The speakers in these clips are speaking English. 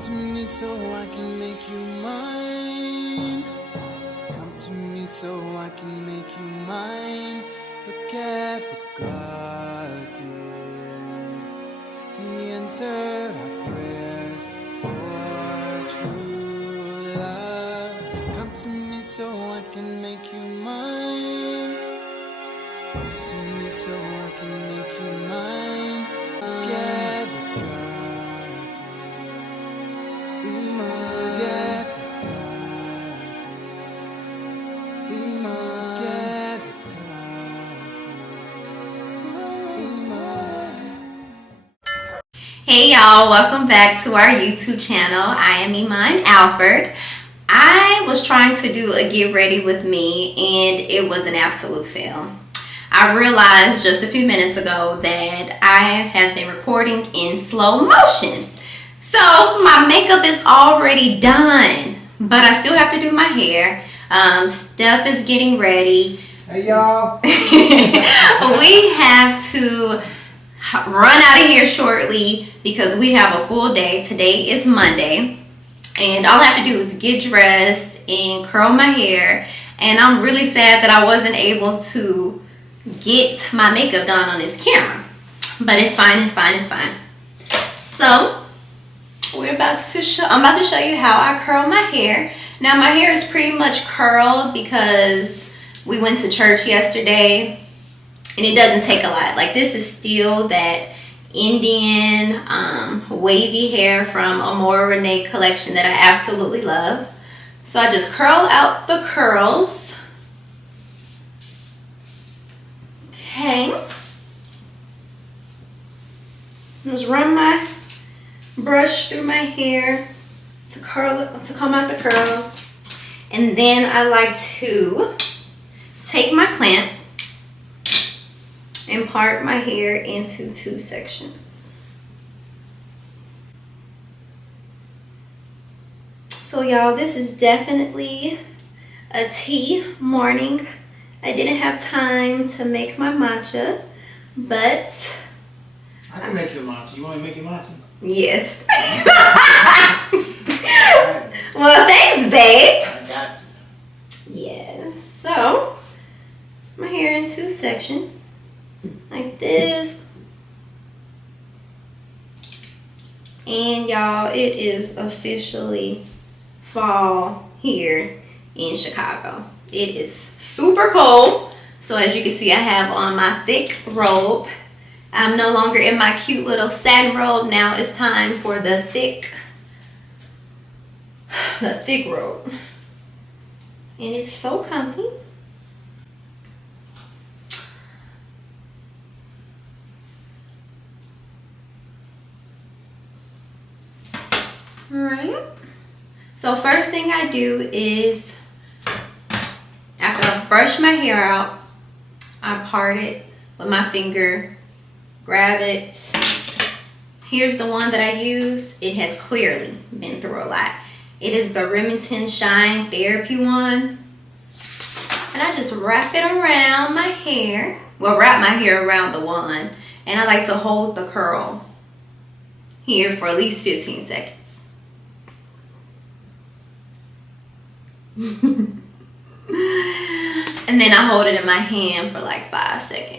to me so I can make you mine. Come to me so I can make you mine. Look at what God did. He answered our prayers for true love. Come to me so I can make you mine. Come to me so I can make you mine. Look at what God did. Iman. Look at what God did. Iman. Look at what God did. Iman. Hey y'all, welcome back to our YouTube channel. I am Iman Alford. I was trying to do a get ready with me and it was an absolute fail. I realized just a few minutes ago that I have been recording in slow motion. So my makeup is already done, but I still have to do my hair. Steph is getting ready. Hey y'all. We have to run out of here shortly because we have a full day. Today is Monday. And all I have to do is get dressed and curl my hair. And I'm really sad that I wasn't able to get my makeup done on this camera. But it's fine, it's fine, it's fine. So, I'm about to show you how I curl my hair. Now my hair is pretty much curled because we went to church yesterday. And it doesn't take a lot. Like, this is still that Indian wavy hair from Amora Renee collection that I absolutely love. So I just curl out the curls. Okay. Just run my brush through my hair to comb out the curls. And then I like to take my clamp and part my hair into two sections. So y'all, this is definitely a tea morning. I didn't have time to make my matcha, but I can make your matcha. You want me to make your matcha? yes. Well, thanks, babe. I got you. Yes. So, it's my hair in two sections. Like this. And y'all, it is officially fall here in Chicago. It is super cold. So as you can see, I have on my thick robe. I'm no longer in my cute little satin robe. Now it's time for the thick robe. And it's so comfy. Alright, so first thing I do is, after I brush my hair out, I part it with my finger, grab it. Here's the one that I use. It has clearly been through a lot. It is the Remington Shine Therapy one. And I just wrap it around my hair. Well, wrap my hair around the one. And I like to hold the curl here for at least 15 seconds. And then I hold it in my hand for like 5 seconds.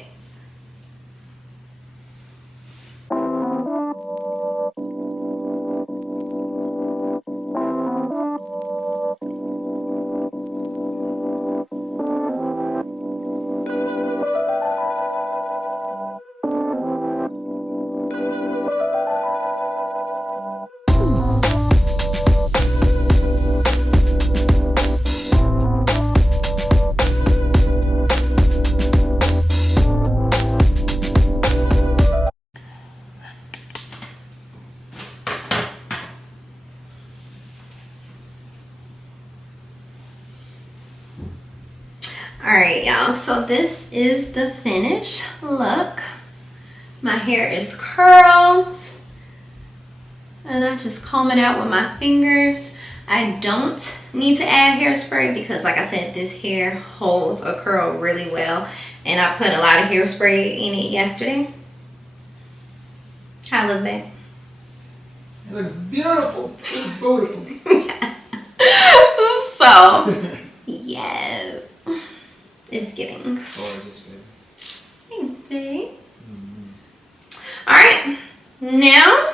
Alright y'all, so this is the finished look. My hair is curled and I just comb it out with my fingers. I don't need to add hairspray because, like I said, this hair holds a curl really well, and I put a lot of hairspray in it yesterday. How I look, babe? It looks beautiful. It's beautiful. So, yes. It's giving. Gorgeous, baby. Thanks, babe. Alright. Now,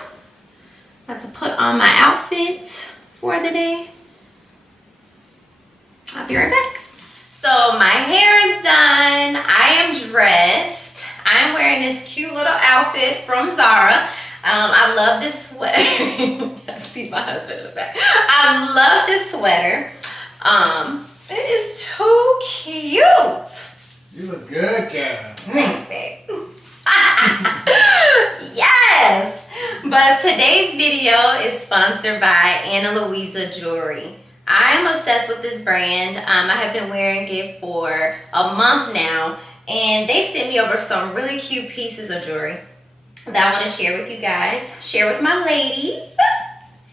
about to put on my outfit for the day. I'll be right back. So my hair is done. I am dressed. I'm wearing this cute little outfit from Zara. I love this sweater. I see my husband in the back. I love this sweater. It is too cute. You look good, girl. Thanks, babe. Yes. But today's video is sponsored by Luisa Jewelry. I'm obsessed with this brand. I have been wearing it for a month now, and they sent me over some really cute pieces of jewelry that I want to share with you guys, share with my ladies.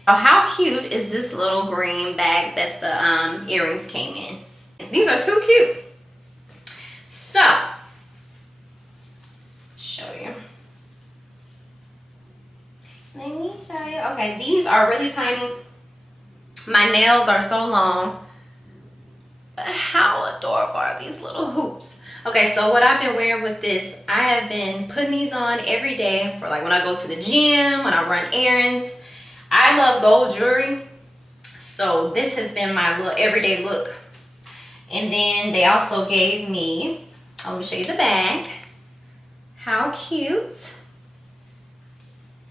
How cute is this little green bag that the earrings came in? These are too cute. So, show you. Let me show you. Okay, these are really tiny. My nails are so long. But how adorable are these little hoops? Okay, so what I've been wearing with this, I have been putting these on every day for like when I go to the gym, when I run errands. I love gold jewelry, so this has been my little everyday look. And then they also gave me, let me show you the bag. How cute.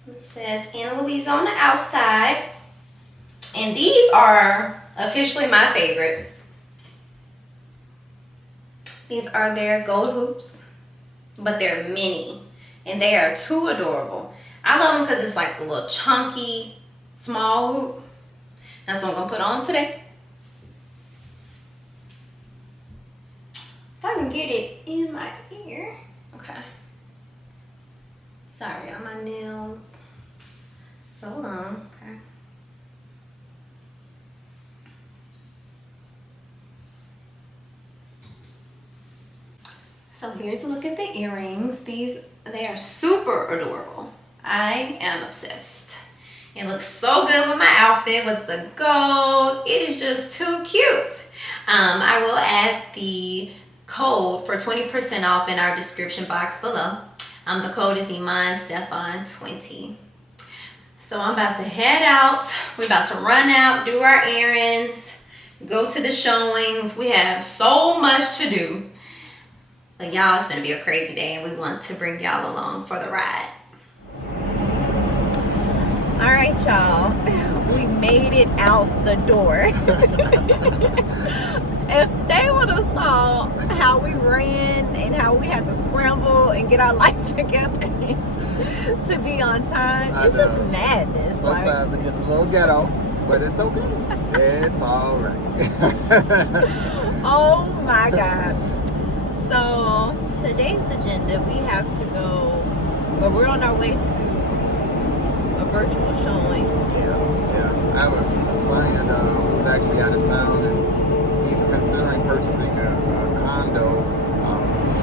It says Ana Luisa on the outside. And these are officially my favorite. These are their gold hoops, but they're mini. And they are too adorable. I love them because it's like a little chunky, small hoop. That's what I'm going to put on today. If I can get it in my ear. Okay. Sorry on my nails. So long. Okay. So here's a look at the earrings. They are super adorable. I am obsessed. It looks so good with my outfit with the gold. It is just too cute. I will add the code for 20% off in our description box below. The code is Iman Stephon 20. So I'm about to head out. We're about to run out, do our errands, go to the showings. We have so much to do. But y'all, it's gonna be a crazy day, and we want to bring y'all along for the ride. All right, y'all, we made it out the door. If they would have saw how we ran and how we had to scramble and get our life together to be on time, it's just madness. Sometimes it gets a little ghetto, but it's okay. It's all right. Oh my God. So today's agenda, we have to go, or we're on our way to a virtual showing. Yeah. I have a client who's actually out of town, and he's considering purchasing a condo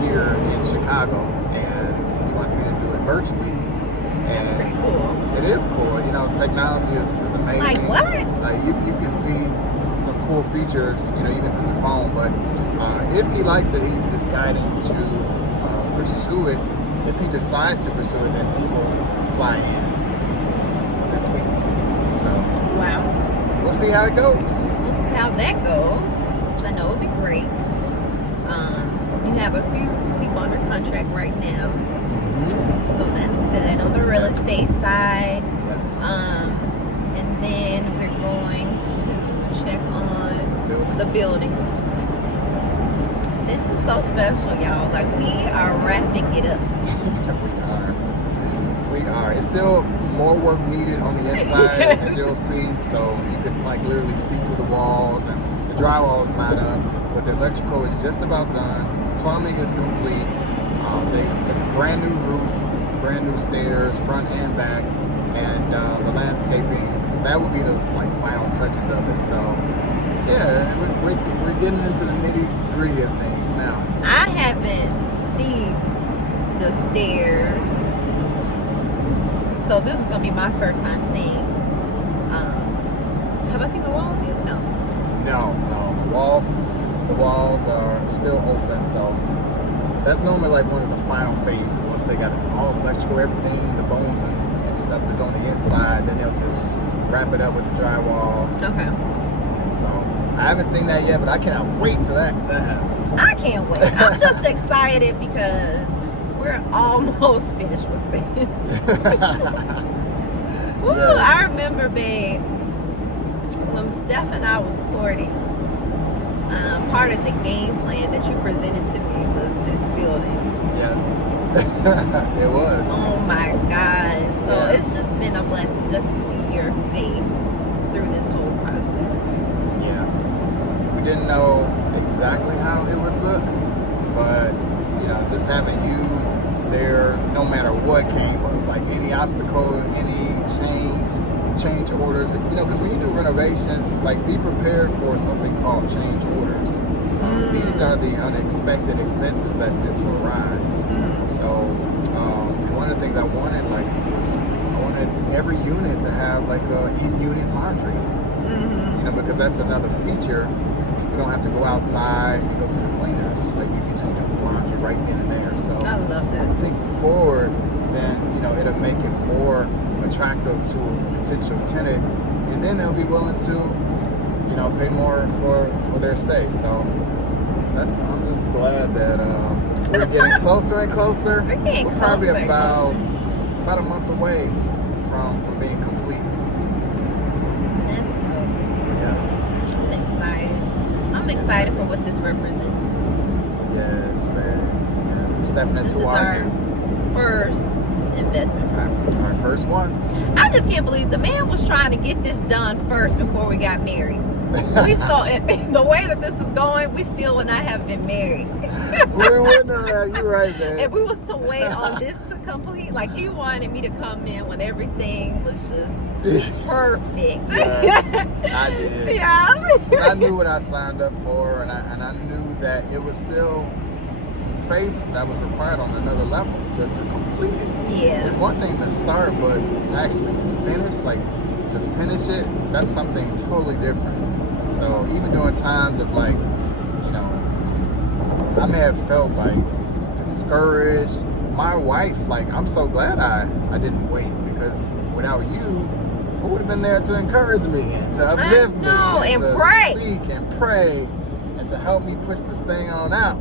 here in Chicago, and he wants me to do it virtually. And that's pretty cool. It is cool. You know, technology is amazing. Like what? Like you can see some cool features, you know, even through the phone. But if he likes it, he's deciding to pursue it. If he decides to pursue it, then he will fly in this week. So Wow. we'll see how it goes. We'll see how that goes, which I know will be great. We have a few people under contract right now, so that's good on the real estate side. Yes. And then we're going to check on the building. This is so special, y'all. Like, we are wrapping it up. We are. It's still more work needed on the inside, as you'll see. So you could like literally see through the walls, and the drywall is not up, but the electrical is just about done. Plumbing is complete. They brand new roof, brand new stairs, front and back, and the landscaping. That would be the like final touches of it. So yeah, we're getting into the nitty gritty of things now. I haven't seen the stairs, so this is gonna be my first time seeing Have I seen the walls yet? No. No. The walls are still open, so that's normally like one of the final phases. Once they got all electrical, everything, the bones and stuff is on the inside, then they'll just wrap it up with the drywall. Okay. So I haven't seen that yet, but I cannot wait till that happens. I can't wait. I'm just excited because we're almost finished with this. Woo, Yeah. I remember, babe, when Steph and I was courting, part of the game plan that you presented to me was this building. Yes. It was. Oh my God. So Yeah. it's just been a blessing just to see your faith through this whole process. Yeah. We didn't know exactly how it would look, but just having you there, no matter what came up, like any obstacle, any change orders, because when you do renovations, like be prepared for something called change orders. These are the unexpected expenses that tend to arise. So one of the things I wanted every unit to have like a in-unit laundry. Because that's another feature. People don't have to go outside and go to the cleaners. Like you can just do laundry right then and there. So I love that. I think forward, then it'll make it more attractive to a potential tenant, and then they'll be willing to pay more for their stay. So I'm just glad that we're getting closer and closer. We're probably closer and about a month away from being complete. That's dope. Yeah. I'm excited for what this represents. Yes, man. Yes. We're stepping This is into our first investment property. our first one. I just can't believe the man was trying to get this done first before we got married. We saw it, the way that this is going, we still would not have been married. We wouldn't have. You're right, man. If we was to wait on this to complete, like he wanted me to come in when everything was just perfect. Yes, I did. Yeah. I knew what I signed up for, and I knew that it was still some faith that was required on another level to complete it. Yeah. It's one thing to start, but to actually finish, to finish it, that's something totally different. So even during times of I may have felt discouraged. My wife, I'm so glad I didn't wait, because without you, who would have been there to encourage me and to uplift me and to pray. speak and pray and to help me push this thing on out.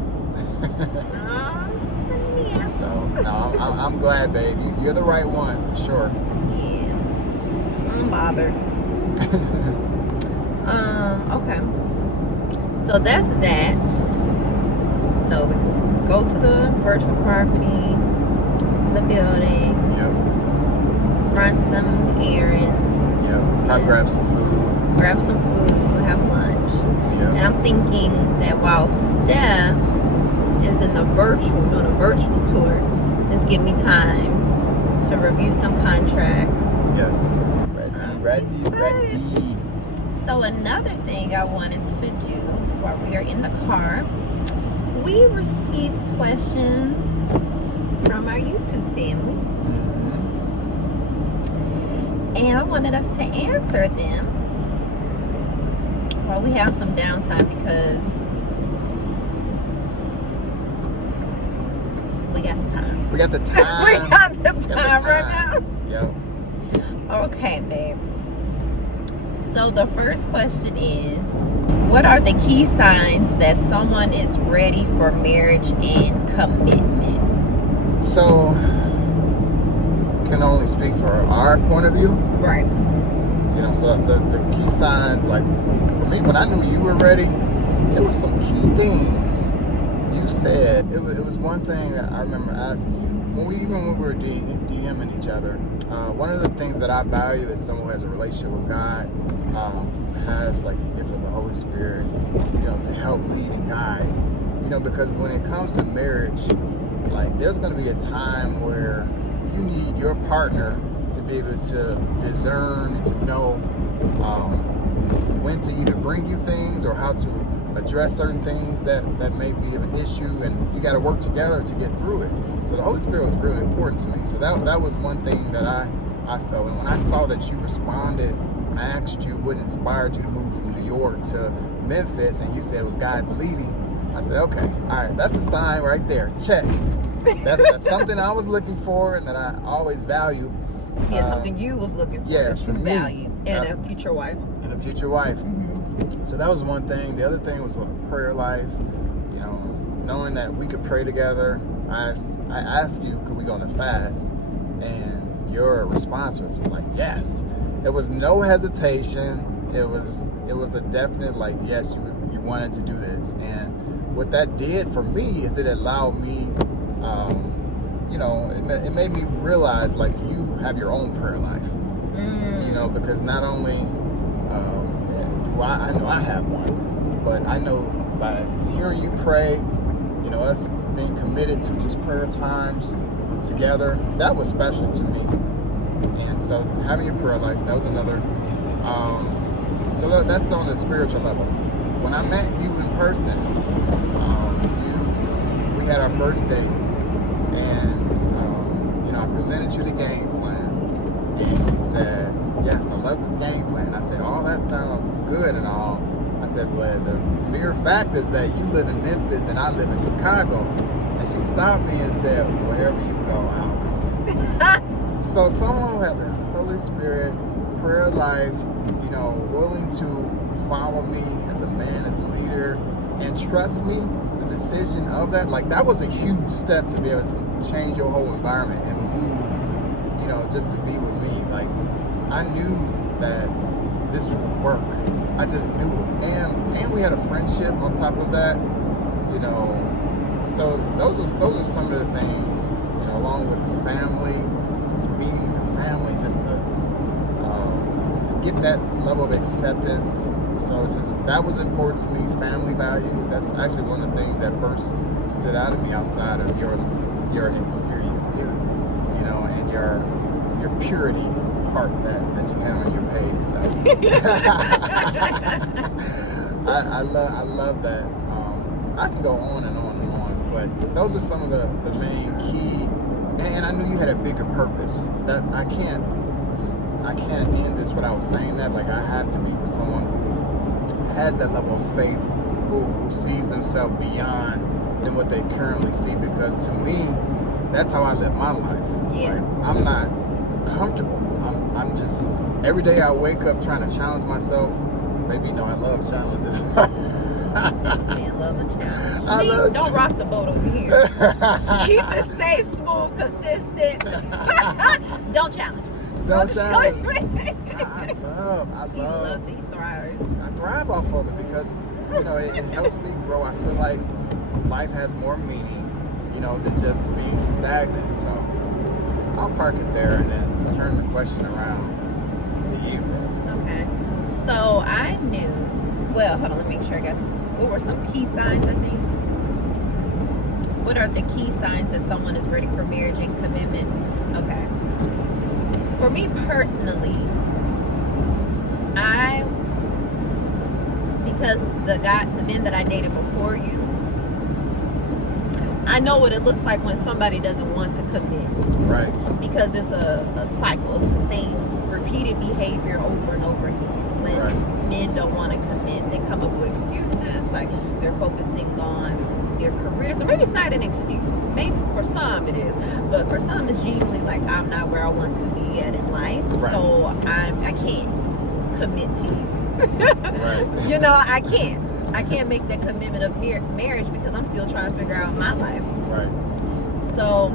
So no, I'm glad, baby. You're the right one for sure. Yeah. I'm bothered. Okay. So that's that. So we go to the virtual property, the building, Yep. run some errands, Yep. Probably grab some food. grab some food, we'll have lunch. And Yep. I'm thinking that while Steph is in doing a virtual tour, let's give me time to review some contracts. Yes. Ready. So another thing I wanted to do while we are in the car, we received questions from our YouTube family. Mm-hmm. And I wanted us to answer them while we have some downtime, because we got the time. We got the time. We got the time right now. Yep. Okay, babe. So the first question is, what are the key signs that someone is ready for marriage and commitment? So, we can only speak for our point of view. Right. So the key signs, for me, when I knew you were ready, there was some key things you said. It was one thing that I remember asking you. When we were DMing each other, one of the things that I value is someone who has a relationship with God, has the gift of the Holy Spirit, to help lead and guide. Because when it comes to marriage, there's going to be a time where you need your partner to be able to discern and to know when to either bring you things or how to address certain things that may be of an issue, and you got to work together to get through it. So the Holy Spirit was really important to me. So that was one thing that I felt. And when I saw that you responded when I asked you what inspired you to move from New York to Memphis, and you said it was God's leading, I said, okay, all right, that's a sign right there. Check. That's something I was looking for and that I always value. Yeah, something you was looking for, yeah, that you value, and a future wife. And a future wife. Mm-hmm. So that was one thing. The other thing was with a prayer life. You know, knowing that we could pray together. I asked you, could we go on a fast? And your response was like, yes. It was no hesitation. It was a definite like, yes, you wanted to do this. And what that did for me is it allowed me, you know, it made me realize like you have your own prayer life. You know, because not only do I know I have one, but I know by hearing you pray, you know, us being committed to just prayer times together, that was special to me. And so having a prayer life, that was another. So that's on the spiritual level. When I met you in person, we had our first date, and you know, I presented you the game plan, and you said, yes, I love this game plan. I said, oh, that sounds good and all. I said, but the mere fact is that you live in Memphis and I live in Chicago. And she stopped me and said, wherever you go, I'll go. So someone who had the Holy Spirit, prayer life, you know, willing to follow me as a man, as a leader, and trust me, the decision of that, like that was a huge step to be able to change your whole environment and move, you know, just to be with me. Like I knew that this would work. I just knew it. And we had a friendship on top of that, you know. So those are some of the things, you know, along with the family, just meeting the family, just to get that level of acceptance. So just that was important to me. Family values. That's actually one of the things that first stood out to me outside of your exterior, you know, and your purity heart that you had on your page. So I love that. I can go on and on and on, but those are some of the main key. And I knew you had a bigger purpose. That I can't end this without saying that. Like I have to be with someone who has that level of faith, who sees themselves beyond than what they currently see. Because to me, that's how I live my life. Yeah. Like, I'm not comfortable. I'm just, every day I wake up trying to challenge myself. Baby, you know I love challenges. This man love a challenge. Don't rock the boat over here. Keep it safe, smooth, consistent. Don't challenge. Don't challenge. I love. He loves it. He thrives. I thrive off of it because, you know, it helps me grow. I feel like life has more meaning, you know, than just being stagnant. So I'll park it there and then turn the question around to you. Okay. So I knew, well, hold on, let me make sure I got, what were some key signs, I think? What are the key signs that someone is ready for marriage and commitment? Okay. For me personally, because the men that I dated before you, I know what it looks like when somebody doesn't want to commit. Right. Because it's a cycle. It's the same repeated behavior over and over again. When men don't want to commit, they come up with excuses, like they're focusing on their careers. Or maybe it's not an excuse. Maybe for some it is. But for some it's genuinely like, I'm not where I want to be at in life. Right. So I can't commit to you. Right. You know, I can't make that commitment of marriage because I'm still trying to figure out my life. Right. So,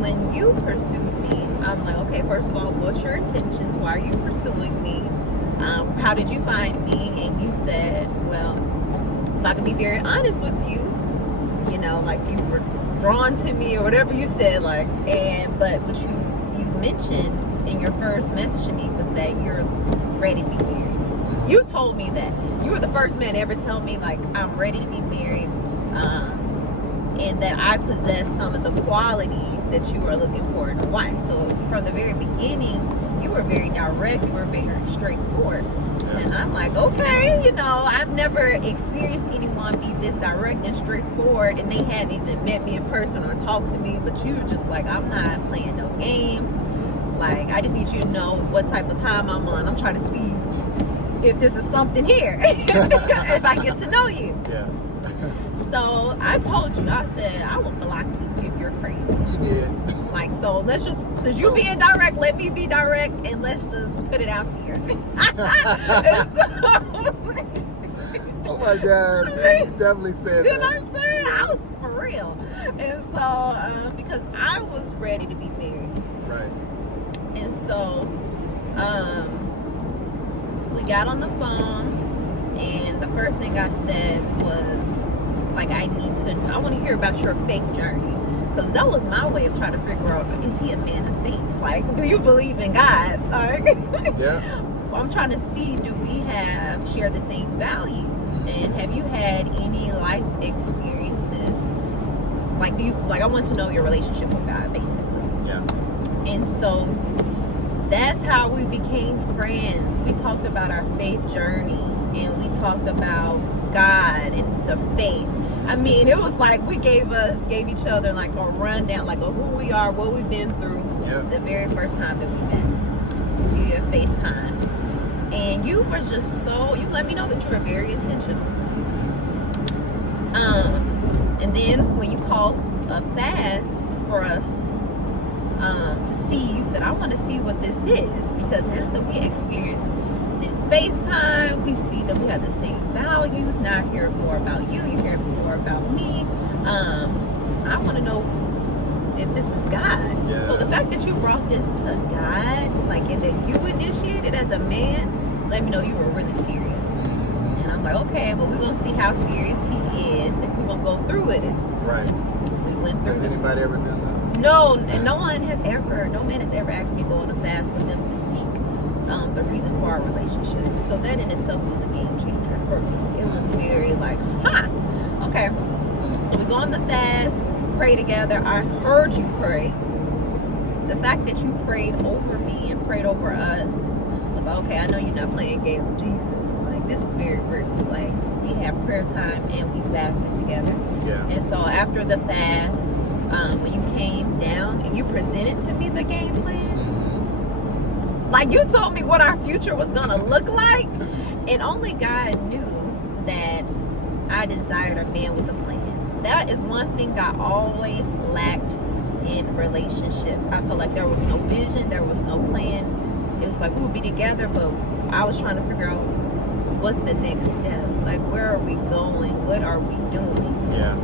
when you pursued me, I'm like, okay, first of all, what's your intentions? Why are you pursuing me? How did you find me? And you said, well, if I could be very honest with you, you know, like you were drawn to me or whatever you said, like, but what you mentioned in your first message to me was that you're ready to be married. You told me that. You were the first man to ever tell me, like, I'm ready to be married, and that I possess some of the qualities that you are looking for in a wife. So from the very beginning, you were very direct, you were very straightforward. Yeah. And I'm like, okay, you know, I've never experienced anyone be this direct and straightforward, and they haven't even met me in person or talked to me, but you were just like, I'm not playing no games. Like, I just need you to know what type of time I'm on. I'm trying to see if this is something here. If I get to know you. Yeah. So I told you, I said, I will block you if you're crazy. You did. Like, so let's just, since you being direct, let me be direct, and let's just put it out there. Oh my God, you definitely said You know that. what I'm saying? I was for real. And so, because I was ready to be married. Right. And so, we got on the phone, and the first thing I said was, like, I want to hear about your faith journey. Because that was my way of trying to figure out, is he a man of faith? Like, do you believe in God? Like, Yeah. well, I'm trying to see, do we share the same values? And have you had any life experiences? Like, I want to know your relationship with God, basically. Yeah. And so that's how we became friends. We talked about our faith journey, and we talked about God and the faith. I mean, it was like we gave each other like a rundown, like of who we are, what we've been through. Yep. The very first time that we met via FaceTime. And you were just you let me know that you were very intentional. And then when you called a fast for us to see, you said, I want to see what this is, because now that we experience this FaceTime, we see that we have the same values. Now I hear more about you hear more about me. I want to know if this is God. Yeah. So the fact that you brought this to God, like, and that you initiated as a man, let me know you were really serious. And I'm like, okay, well, we're going to see how serious he is, and we're going to go through it. Right. We went through Has it. anybody ever done that? No, and no man has ever asked me to go on a fast with them to seek the reason for our relationship. So that in itself was a game changer for me. It was very like, okay. So we go on the fast, we pray together. I heard you pray. The fact that you prayed over me and prayed over us was like, okay, I know you're not playing games with Jesus. Like, this is very real. Like, we had prayer time and we fasted together. Yeah. And so after the fast, when you came down and you presented to me the game plan, like, you told me what our future was gonna look like, and only God knew that I desired a man with a plan. That is one thing I always lacked in relationships. I felt like there was no vision, there was no plan. It was like we would be together, but I was trying to figure out what's the next steps. Like, where are we going? What are we doing? Yeah.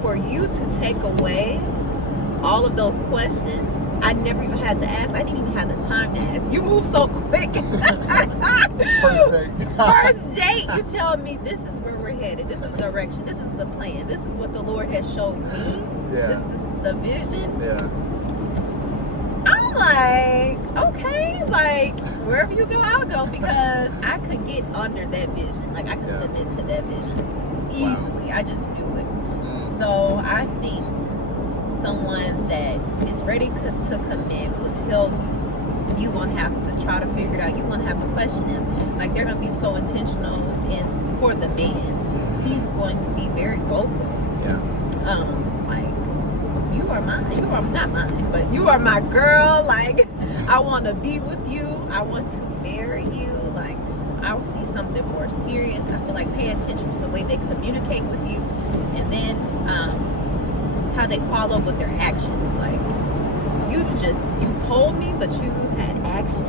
For you to take away all of those questions, I never even had to ask. I didn't even have the time to ask. You move so quick. First date. First date, you tell me this is where we're headed. This is the direction. This is the plan. This is what the Lord has showed me. Yeah. This is the vision. Yeah. I'm like, okay, like, wherever you go, I'll go, because I could get under that vision. Like, I could submit to that vision easily. I just knew it. So I think someone that is ready to commit will tell you. You won't have to try to figure it out. You won't have to question him. Like, they're going to be so intentional for the man. He's going to be very vocal. Yeah. Like, you are mine. You are not mine, but you are my girl. Like, I want to be with you. I want to marry you. Like, I'll see something more serious. I feel like pay attention to the way they communicate with you, and then how they follow up with their actions. Like, you told me, but you had action.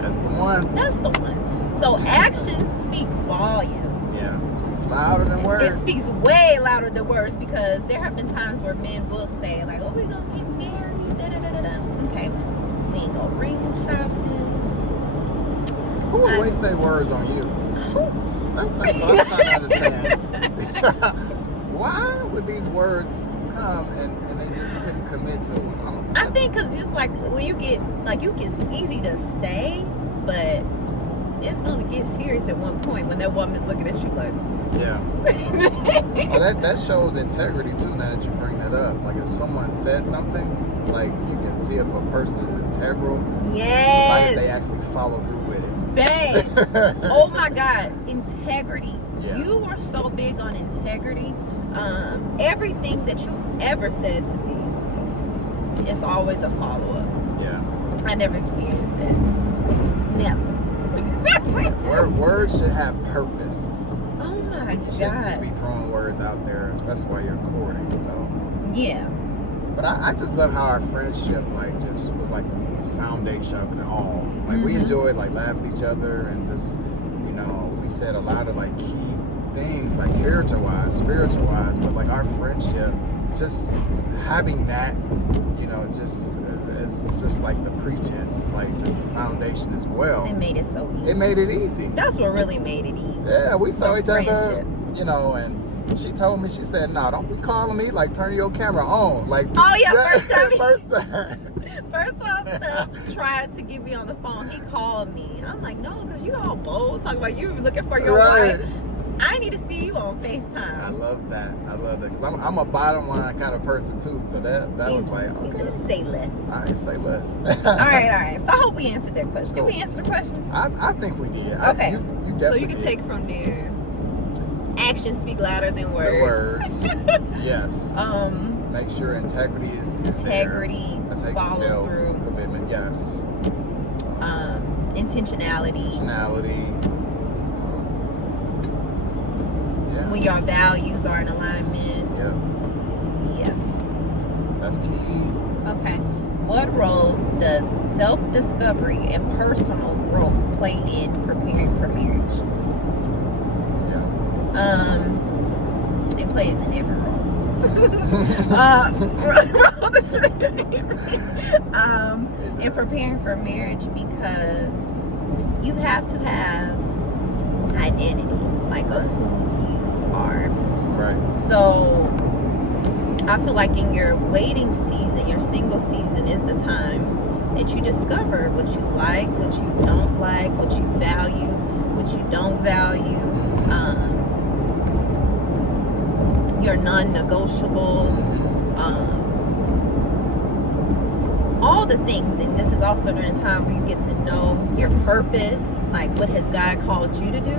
That's the one. That's the one. So actions speak volumes. Yeah. It's louder than words. It speaks way louder than words, because there have been times where men will say, like, oh, we're going to get married, da-da-da-da-da. Okay, we ain't going to ring shopping. Who would waste their words on you? That's what I'm trying to understand. Why would these words come and they just couldn't commit to them? I think because it's like, when you get, it's easy to say, but it's going to get serious at one point when that woman's looking at you like, yeah. Well, that shows integrity too, now that you bring that up. Like, if someone says something, like, you can see if a person is integral. yes. Like, if they actually follow through with it. Babe. Oh my God, integrity. Yeah. You are so big on integrity. Everything that you've ever said to me, it's always a follow-up. Yeah. I never experienced that. Never. Words should have purpose. Oh my You shouldn't just God. be throwing words out there, especially while you're recording. So, Yeah. but I just love how our friendship like just was like the foundation of it all. Like we enjoyed like laughing at each other and just we said a lot of like key things like character wise, spiritual wise, but like our friendship, just having that, just it's just like the pretense, like just the foundation as well. It made it so easy. It made it easy. That's what really made it easy. Yeah, we saw each other, friendship. and she told me, she said, "No, don't be calling me. Like, turn your camera on." Like, Oh yeah, first time. first time. First time Steph tried to get me on the phone. He called me. I'm like, no, because you all bold. Talking about you looking for your Right. wife. I need to see you on I FaceTime. love that. Because I'm a bottom line kind of person too. So that was like, He okay. said, say less. I say less. All right. So I hope we answered that question. Did we Cool. answer the question? I think we did. Okay. You So definitely you can did. take from there. Actions speak louder than the words. words. Yes. Make Make sure integrity is there. integrity, That's how you can follow tell through, commitment. Yes. intentionality. Personality. Yeah. When your values are in alignment. Yep. Yeah. That's key. Okay. What roles does self-discovery and personal growth play in preparing for marriage? Yeah. It plays in every role. In preparing for marriage, because you have to have identity, like of who you are. Right. So I feel like in your waiting season, your single season is the time that you discover what you like, what you don't like, what you value, what you don't value, your non-negotiables, all the things. And this is also during a time where you get to know your purpose, like what has God called you to do,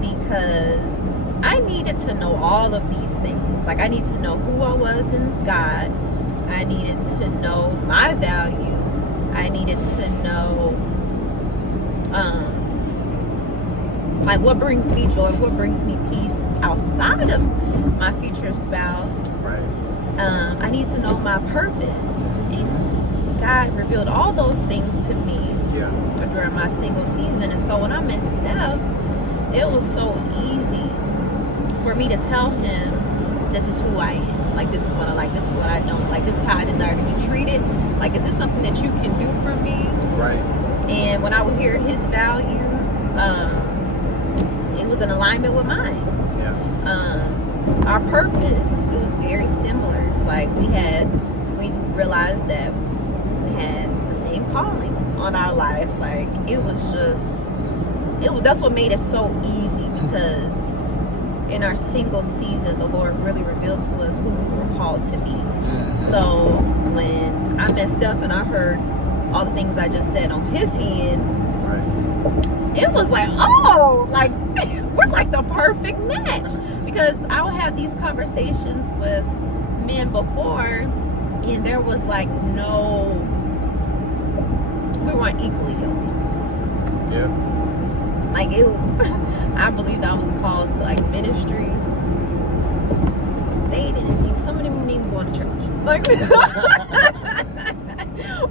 because I needed to know all of these things. Like I need to know who I was in God. I needed to know my value. I needed to know like what brings me joy, what brings me peace outside of my future spouse. Right. I need to know my purpose. And God revealed all those things to me during my single season. And so when I met Steph, it was so easy for me to tell him, this is who I am. Like, this is what I like. This is what I don't like. This is how I desire to be treated. Like, is this something that you can do for me? Right. And when I would hear his values, it was in alignment with mine. Yeah. Our purpose, it was very similar. Like, we realized that we had the same calling on our life. Like, it was that's what made it so easy, because in our single season, the Lord really revealed to us who we were called to be. So when I met Steph and I heard all the things I just said on his end, it was like, oh, like we're like the perfect match. Because I would have these conversations with men before, and there was like we weren't equally yoked. Yeah. Like I believe I was called to like ministry. Some of them didn't even go to church. Like,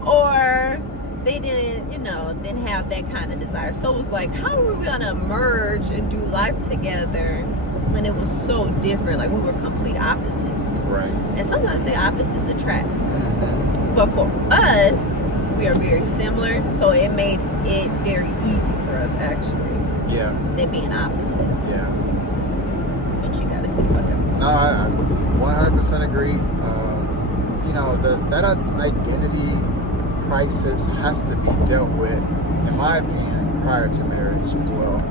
or they didn't have that kind of desire. So it was like, how are we gonna merge and do life together when it was so different? Like, we were complete opposites. Right. And sometimes I say opposites attract. But for us, we are very similar, so it made it very easy for us, actually. Yeah. Than being opposite. Yeah. What you gotta say about that? No, I 100% agree. That identity crisis has to be dealt with, in my opinion, prior to marriage as well.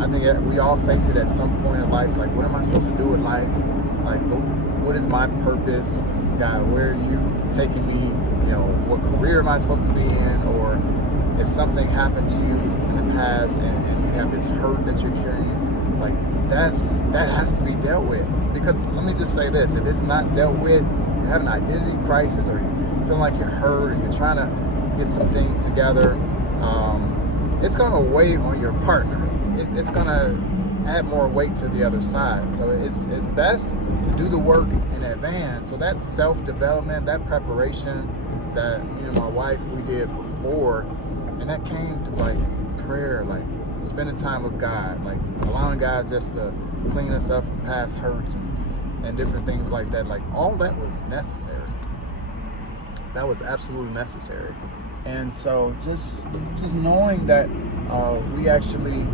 I think we all face it at some point in life. Like, what am I supposed to do with life? Like, what is my purpose? God, where are you taking me? What career am I supposed to be in? Or if something happened to you in the past and you have this hurt that you're carrying, like that has to be dealt with. Because let me just say this: if it's not dealt with, you have an identity crisis, or feeling like you're hurt, or you're trying to get some things together, it's gonna weigh on your partner. It's gonna add more weight to the other side. So it's best to do the work in advance. So that self-development, that preparation that me and my wife we did before, and that came through like prayer, like spending time with God, like allowing God just to clean us up from past hurts and different things like that. Like all that was necessary. That was absolutely necessary. And so just knowing that we actually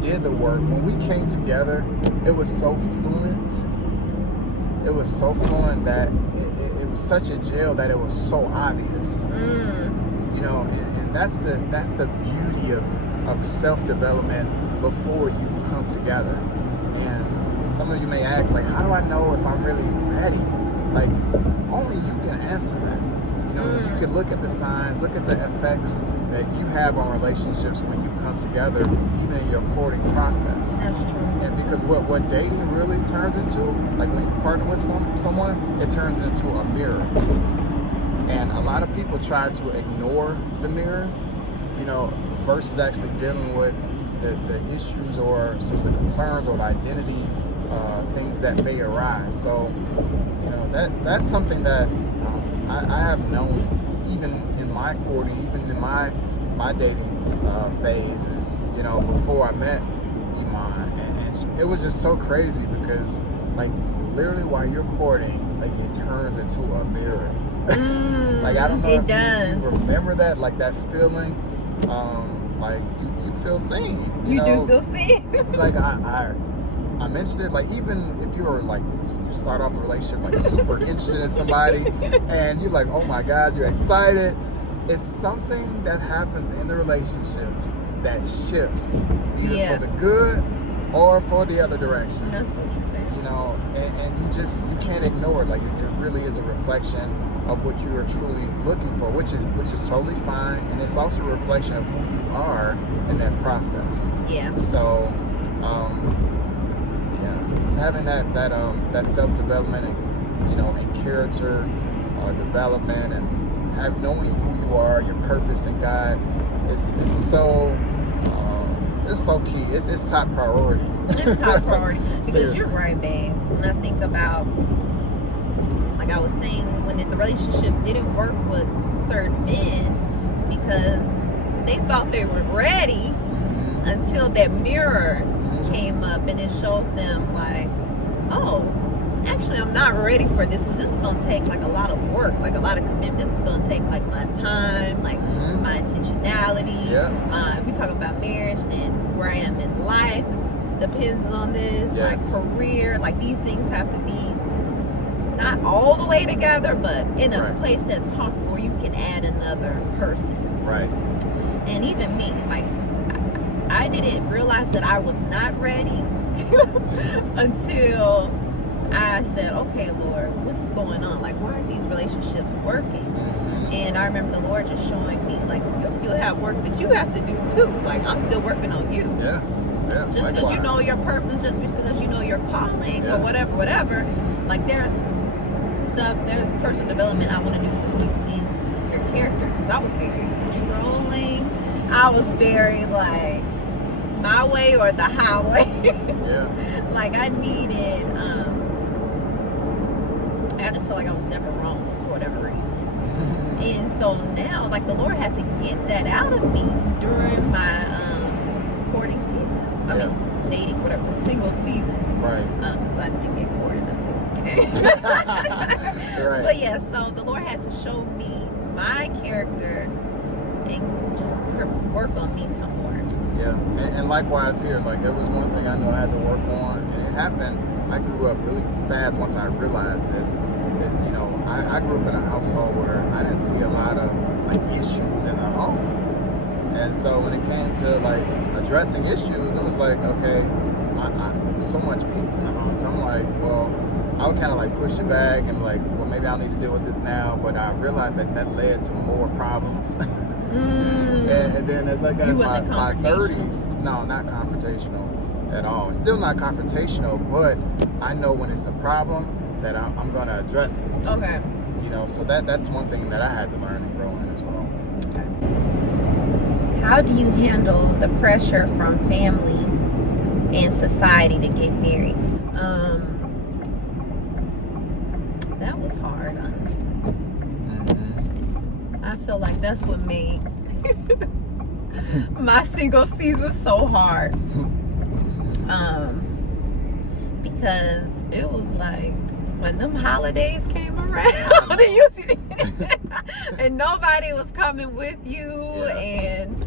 did the work, when we came together, it was so fluent. It was so fluent that it was such a gel that it was so obvious. You know, and that's the beauty of self-development before you come together. And some of you may ask, like, how do I know if I'm really ready? Like, only you can answer that. You know, you can look at the signs, look at the effects that you have on relationships when you come together, even in your courting process. That's true. And because what dating really turns into, like when you partner with someone, it turns into a mirror. And a lot of people try to ignore the mirror, you know, versus actually dealing with the issues or some of the concerns or the identity things that may arise. So, you know, that's something that I have known, even in my courting, even in my dating phase, is, you know, before I met Iman, and it was just so crazy because, like, literally while you're courting, like, it turns into a mirror. Like, I don't know if you remember that, like that feeling, like you feel seen. You know? Do feel seen. It's like I'm interested, like even if you're like, you start off the relationship like super interested in somebody and you're like, oh my God, you're excited. It's something that happens in the relationships that shifts either for the good or for the other direction. That's so true, man. You know, and you can't ignore it. Like it really is a reflection of what you are truly looking for, which is totally fine, and it's also a reflection of who you are in that process. Yeah. So, it's having that self-development and, you know, and character development, and knowing who you are, your purpose in God is so it's low key. It's top priority. It's top priority. Because Seriously. You're right, babe. When I think about, like I was saying, when the relationships didn't work with certain men because they thought they were ready until that mirror came up and it showed them, like, oh, actually I'm not ready for this, because this is going to take like a lot of work, like a lot of commitment. This is going to take like my time, like my intentionality. If we talk about marriage, then where I am in life depends on this. Like career, like these things have to be not all the way together, but in a place that's comfortable where you can add another person. Right. And even me, like, I didn't realize that I was not ready until I said, okay, Lord, what's going on? Like, why aren't these relationships working? And I remember the Lord just showing me, like, you still have work that you have to do too. Like, I'm still working on you. Just likewise. Because you know your purpose, just because you know your calling or whatever. Like, there's personal development I want to do with you in your character, because I was very controlling. I was very, like, my way or the highway. Like, I needed, I just felt like I was never wrong for whatever reason. And so now, like, the Lord had to get that out of me during my courting season. I mean, dating, whatever, single season. Right. Because I didn't get courted until. But yeah, so the Lord had to show me my character and just work on me some more. And likewise here, like, there was one thing I know I had to work on, and it happened. I grew up really fast once I realized this. You know, I grew up in a household where I didn't see a lot of, like, issues in the home. And so when it came to, like, addressing issues, it was like, okay, there was so much peace in the home. So I'm like, well, I would kind of like push it back and be like, well, maybe I'll need to deal with this now. But I realized that led to more problems. And then as I got my 30s, no, not confrontational at all. It's still not confrontational, but I know when it's a problem that I'm going to address it. Okay. You know, so that's one thing that I had to learn and grow in as well. How do you handle the pressure from family and society to get married? That was hard, honestly. Mm-hmm. I feel like that's what made my single season so hard. Because it was like when them holidays came around and nobody was coming with you, and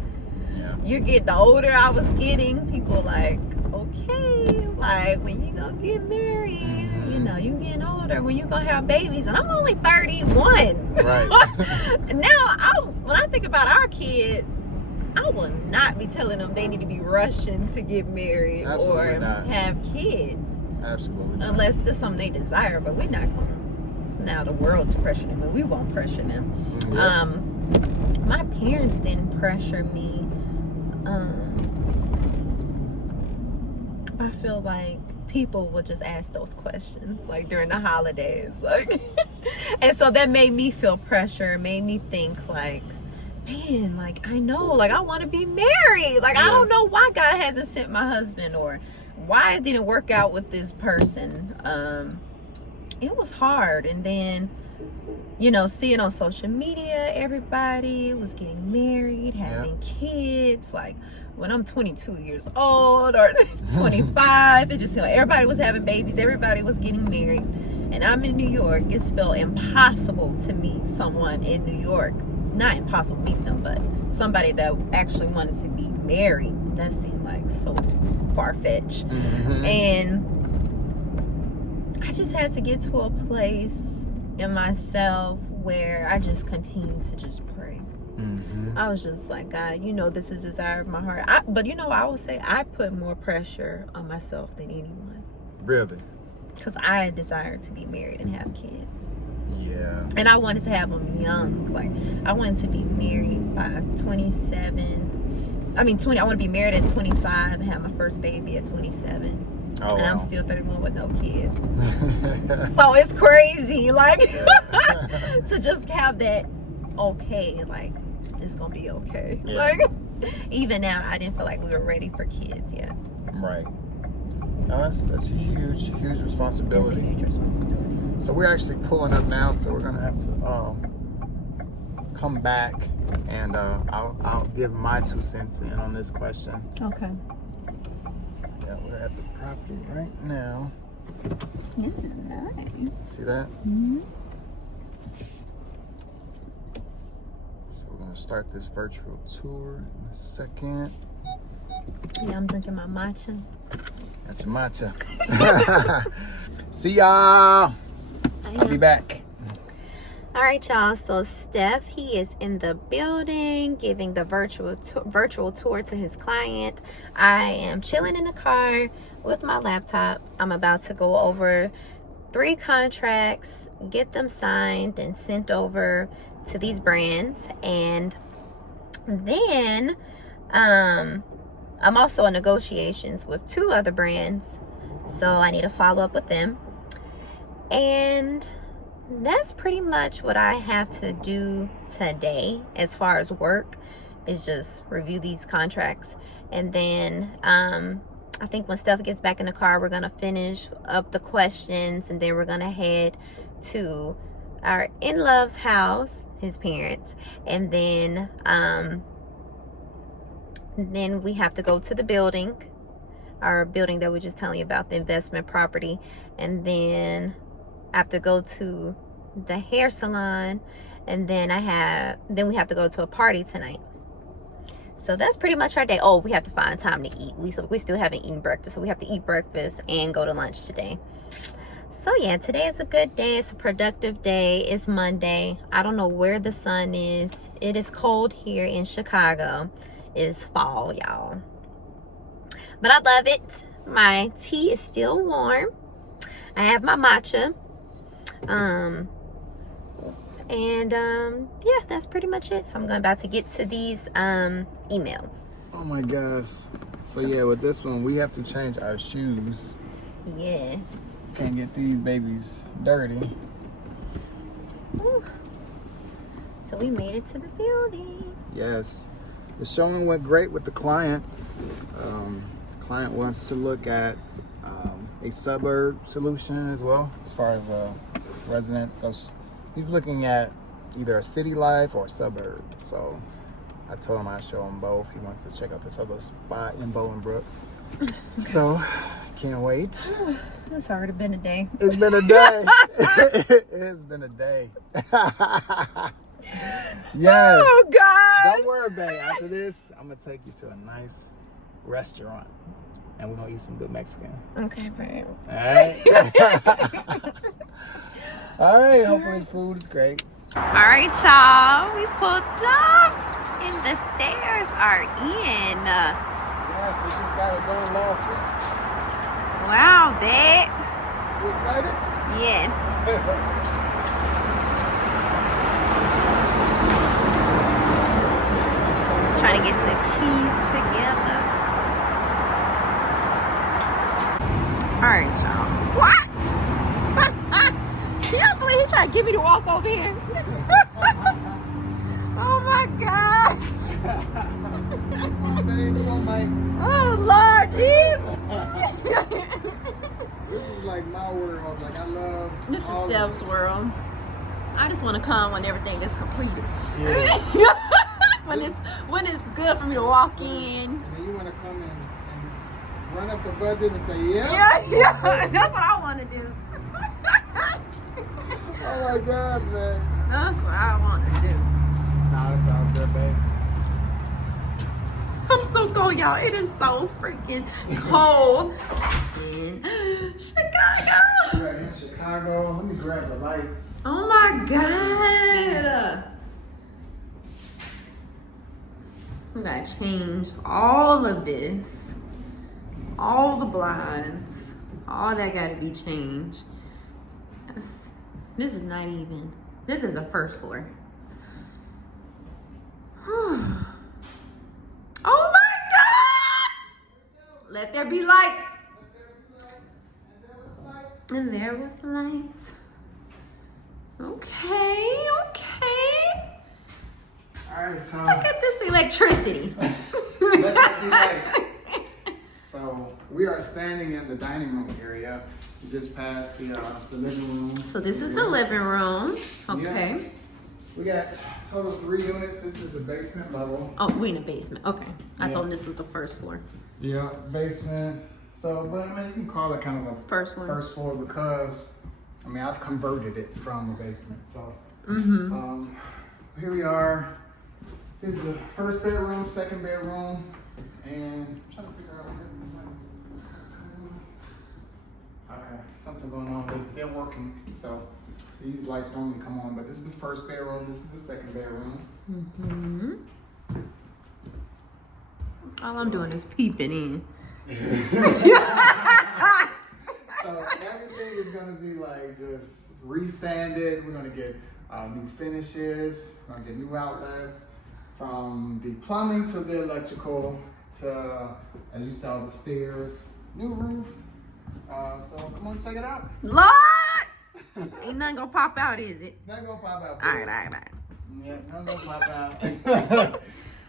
you get the older I was getting, people like, okay, like when you gonna get married, you know, you getting older, when you gonna have babies, and I'm only 31. Right. Now, when I think about our kids, I will not be telling them they need to be rushing to get married or have kids. Absolutely not. Unless it's something they desire, but we're not going to now the world to pressure them, and we won't pressure them. My parents didn't pressure me. I feel like people would just ask those questions like during the holidays, like and so that made me feel pressure, made me think like, man, like I know, like I want to be married, like I don't know why God hasn't sent my husband, or why it didn't work out with this person. It was hard. And then, you know, seeing on social media, everybody was getting married, having kids. Like when I'm 22 years old or 25, it just, you know, everybody was having babies, everybody was getting married. And I'm in New York. It's felt impossible to meet someone in New York. Not impossible to meet them, but somebody that actually wanted to be married. That seemed like so far-fetched. And I just had to get to a place in myself where I just continued to just pray. I was just like, God, you know, this is the desire of my heart. But you know, I would say I put more pressure on myself than anyone. Really? Because I desire to be married and have kids. Yeah. And I wanted to have them young. Like, I wanted to be married by 27. I want to be married at 25 and have my first baby at 27. And I'm still 31 with no kids. So it's crazy, like, to just have that, okay, like, it's going to be okay. Like, even now, I didn't feel like we were ready for kids yet. Right. No, that's a huge responsibility. It's a huge responsibility. So we're actually pulling up now, so we're gonna have to come back, and I'll give my 2 cents in on this question. Okay. Yeah, we're at the property right now. This is nice. See that? So we're gonna start this virtual tour in a second. Yeah, I'm drinking my matcha. That's your matcha. See y'all. I'll be back. All right, y'all. So Steph, he is in the building giving the virtual tour to his client. I am chilling in the car with my laptop. I'm about to go over 3 contracts, get them signed and sent over to these brands. And then I'm also in negotiations with 2 other brands, so I need to follow up with them. And that's pretty much what I have to do today as far as work, is just review these contracts. And then I think when Steph gets back in the car, we're gonna finish up the questions, and then we're gonna head to our in-laws house, his parents, and then we have to go to the building, our building that we're just telling you about, the investment property. And then I have to go to the hair salon, and then we have to go to a party tonight. So that's pretty much our day. Oh, we have to find time to eat. We still haven't eaten breakfast, so we have to eat breakfast and go to lunch today. So yeah, today is a good day. It's a productive day. It's Monday. I don't know where the sun is. It is cold here in Chicago. It's fall, y'all. But I love it. My tea is still warm. I have my matcha. Yeah, that's pretty much it. So I'm about to get to these emails. Oh my gosh. So yeah, with this one, we have to change our shoes. Yes. Can't get these babies dirty. Whew. So we made it to the building. Yes. The showing went great with the client. The client wants to look at a suburb solution as well, as far as residents. So he's looking at either a city life or a suburb. So I told him I'd show him both. He wants to check out this other spot in Bolingbrook. So can't wait. It's already been a day. It's been a day. It's been a day. Yes. Oh, gosh. Don't worry, babe. After this, I'm going to take you to a nice restaurant. And we're going to eat some good Mexican. Okay, babe. All right? All right. Hopefully the food is great. All right, y'all. We pulled up and the stairs are in. Yes, we just got it done last week. Wow, babe. You excited? Yes. Trying to get the keys together. All right, y'all. What? Can y'all believe he tried to get me to walk over here? Oh my gosh. Come on, babe. Come on, mate. Oh Lord Jesus. This is like my world. Like, I love This is all of Steph's this. world. I just want to come when everything is completed. Yeah. when it's good for me to walk in. And then you want to come in and run up the budget and say, yeah? Yeah, that's what I want to do. Oh my God, man. That's what I want to do. Nah, that sounds good, babe. I'm so cold, y'all. It is so freaking cold in Chicago. We're in Chicago. Let me grab the lights. Oh my God. We gotta change all of this. All the blinds. All that gotta be changed. This is not even. This is the first floor. Oh my God! Let there be light. And there was light. Okay. All right, so Look at this electricity. let that be light. So we are standing in the dining room area. We just passed the living room. So this is the living room. Okay. Yeah. We got total 3 units. This is the basement level. Oh, we in the basement. Okay. I Yeah. told him this was the first floor. Yeah, basement. So, but I mean, you can call it kind of a First floor. First floor because, I mean, I've converted it from a basement. So, here we are. Here's the first bedroom, second bedroom, and I'm trying to figure out where's the lights. Okay, something going on. They're working, so these lights don't even come on. But this is the first bedroom. This is the second bedroom. All I'm doing is peeping in. So everything is gonna be like just resanded. We're gonna get new finishes. We're gonna get new outlets, from the plumbing to the electrical to, as you saw, the stairs, new roof. So come on, check it out. Lord! Ain't nothing gonna pop out, is it? Not gonna pop out. All right. Yeah, not gonna pop out.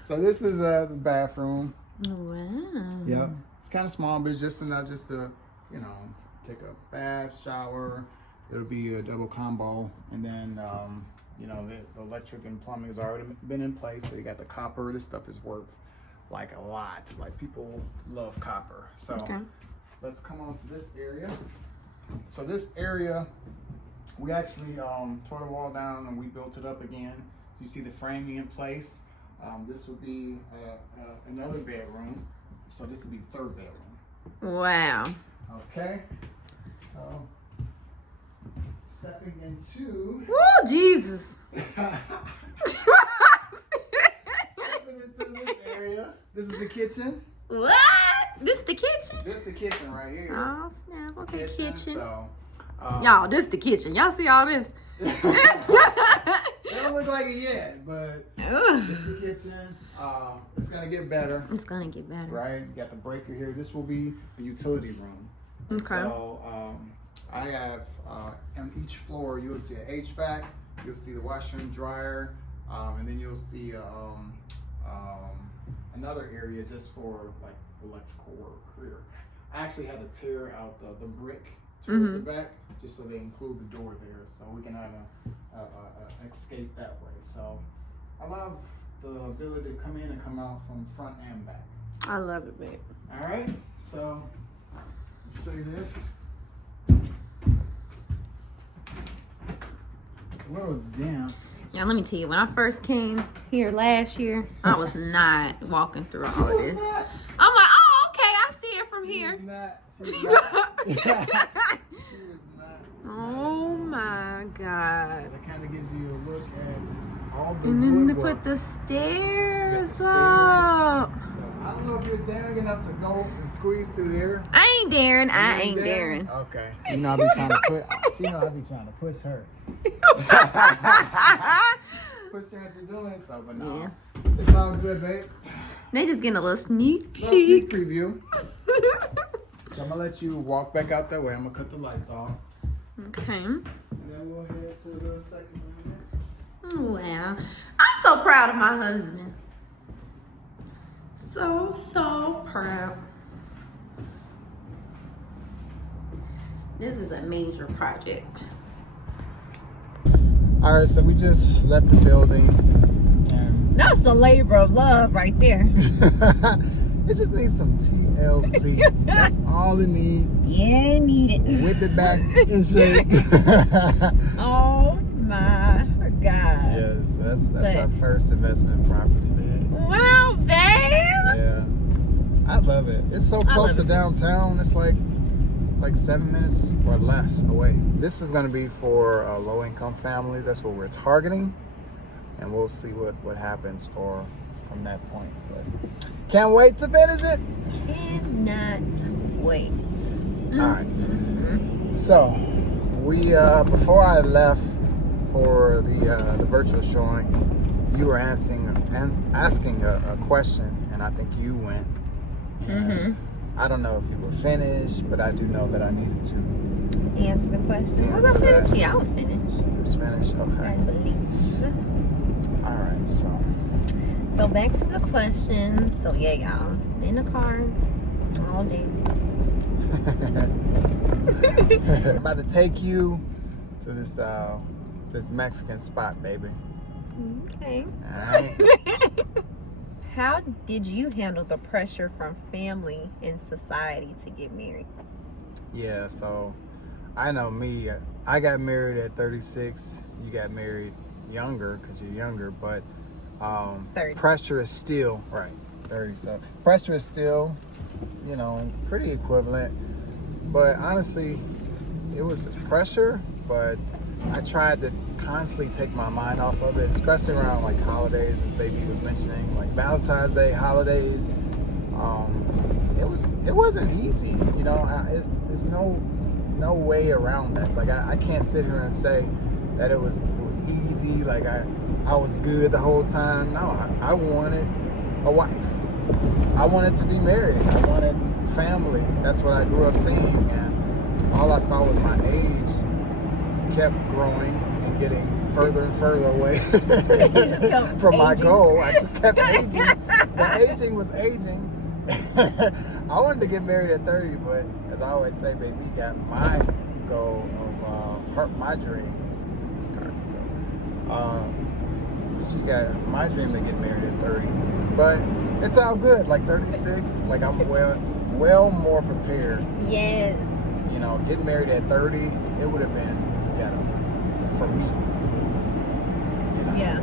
So this is the bathroom. Wow. Yep. It's kind of small, but it's just enough just to, you know, take a bath, shower. It'll be a double combo. And then, you know, the electric and plumbing has already been in place. So you got the copper. This stuff is worth like a lot. Like people love copper. So let's come on to this area. So this area, we actually tore the wall down and we built it up again. So you see the framing in place. This would be another bedroom. So this would be the third bedroom. Wow. Okay. So stepping into. Woo, Jesus. Stepping into this area. This is the kitchen. What? This the kitchen? This is the kitchen right here. Oh, snap. Okay, kitchen. So, Y'all, this the kitchen. Y'all see all this? it don't look like it yet, but this is the kitchen. It's gonna get better. It's gonna get better. Right? You got the breaker here. This will be the utility room. Okay. So I have on each floor you'll see an HVAC, You'll see the washer and dryer, and then you'll see another area just for like electrical work here. I actually had to tear out the brick towards the back just so they include the door there, so we can have a escape that way. So I love the ability to come in and come out from front and back. I love it, babe. All right, so I'll show you this. It's a little damp. Now let me tell you, when I first came here last year, I was not walking through all of this. I'm like, oh, okay, I see it from here. She was not. She was not. Oh my God. That kind of gives you a look at all the And then to woodwork. put the stairs The up. So I don't know if you're daring enough to go and squeeze through there. I ain't daring. I You ain't daring. Okay. You know I be trying to put. You know I be trying to push her. Push her into doing it. So, but no, it's all good, babe. They just getting a little sneak Little sneak peek. preview. So I'm gonna let you walk back out that way. I'm gonna cut the lights off, Okay. and then we'll head to the second one. Wow. I'm so proud of my husband. So proud. This is a major project. All right, so we just left the building, and That's a labor of love right there. it just needs some TLC. That's all it needs. Yeah, need it. Whip it back in shape. Oh my God. Yes, that's our first investment property, man. Wow, babe. Yeah, I love it. It's so close to downtown. It's like 7 minutes or less away. This is going to be for a low-income family. That's what we're targeting, and we'll see what happens from that point. But can't wait to finish it. Cannot wait. All right. So we before I left for the virtual showing, you were asking a question, and I think you went. And I don't know if you were finished, but I do know that I needed to Answer the question. Was I Answer finished? that. Yeah, I was finished. You was finished. I Okay. believe. All right. So back to the question. So yeah, y'all, in the car all day. I'm about to take you to this Mexican spot, baby. Okay. All right. How did you handle the pressure from family and society to get married? Yeah. So I know me. I got married at 36. You got married younger because you're younger, but 30. pressure is still right. 30. So pressure is still, pretty equivalent. But honestly, it was pressure, but I tried to constantly take my mind off of it, especially around like holidays, as baby was mentioning, like Valentine's Day, holidays. It wasn't easy, there's no way around that. Like I can't sit here and say that it was easy, like I was good the whole time. No, I wanted a wife. I wanted to be married. I wanted family. That's what I grew up seeing, and all I saw was my age kept growing and getting further and further away from my goal. I just kept aging. The aging was aging. I wanted to get married at 30, but as I always say, baby, got my goal of my dream. This car can go. She got my dream to get married at 30, but it's all good. Like 36, like I'm well more prepared. Yes. Getting married at 30, it would have been ghetto for me. Yeah.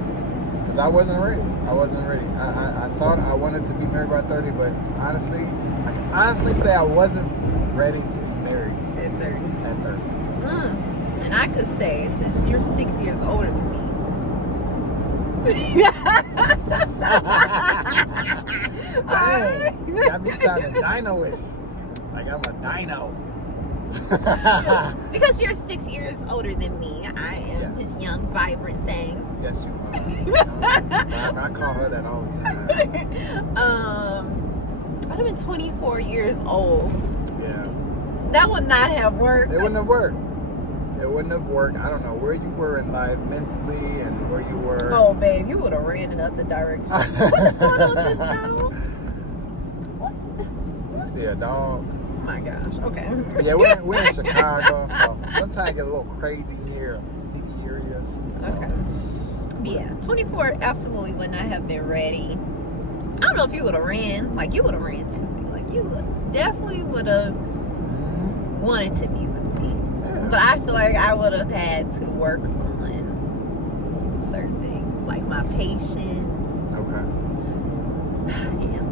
Because I wasn't ready. I thought I wanted to be married by 30, but honestly, I can honestly say I wasn't ready to be married At 30. at 30. And I could say, since you're 6 years older than me. Dang, got me sounding dino-ish. Like I'm a dino. Because you're 6 years older than me, I am Yes. this young, vibrant thing. Yes, you are. I call her that all the time. I'd have been 24 years old. Yeah. That would not have worked. It wouldn't have worked. It wouldn't have worked. I don't know where you were in life mentally and where you were. Oh, babe, you would have ran in other direction. What is going on with this dog? You see a dog? Oh my gosh. Okay. Yeah, we're in Chicago, so sometimes I get a little crazy near city areas. So. Okay. Yeah, 24 absolutely would not have been ready. I don't know if you would have ran. Like, you would have ran to me. Like, you definitely would have wanted to be with me. Yeah. But I feel like I would have had to work on certain things, like my patience. Okay. Yeah.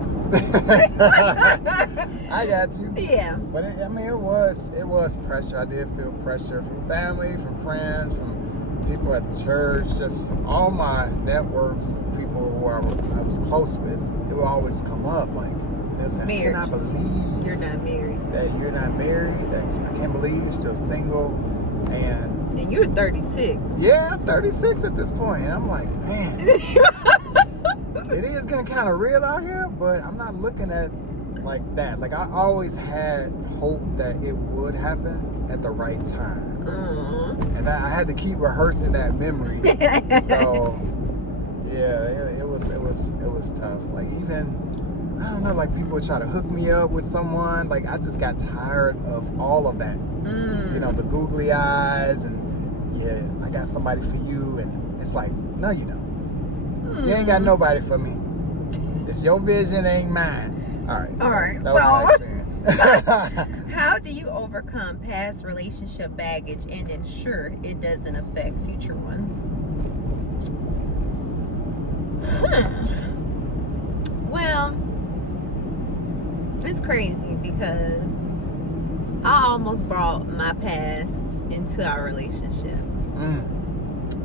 I got you. Yeah. But it was pressure. I did feel pressure from family, from friends, from people at the church, just all my networks of people who I was close with. It would always come up like, they would say, I cannot believe you're not married. that you're not married. That I can't believe you're still single. And you're 36. Yeah, I'm 36 at this point. And I'm like, man, it is getting kind of real out here, but I'm not looking at like that. Like, I always had hope that it would happen at the right time. And I had to keep rehearsing that memory. So yeah, it was tough. Like, even, I don't know, like, people would try to hook me up with someone. Like, I just got tired of all of that. You know, the googly eyes and, yeah, I got somebody for you. And it's like, no, you don't. You ain't got nobody for me. It's your vision, ain't mine. All right. That was my experience. How do you overcome past relationship baggage and ensure it doesn't affect future ones? Well, it's crazy because I almost brought my past into our relationship.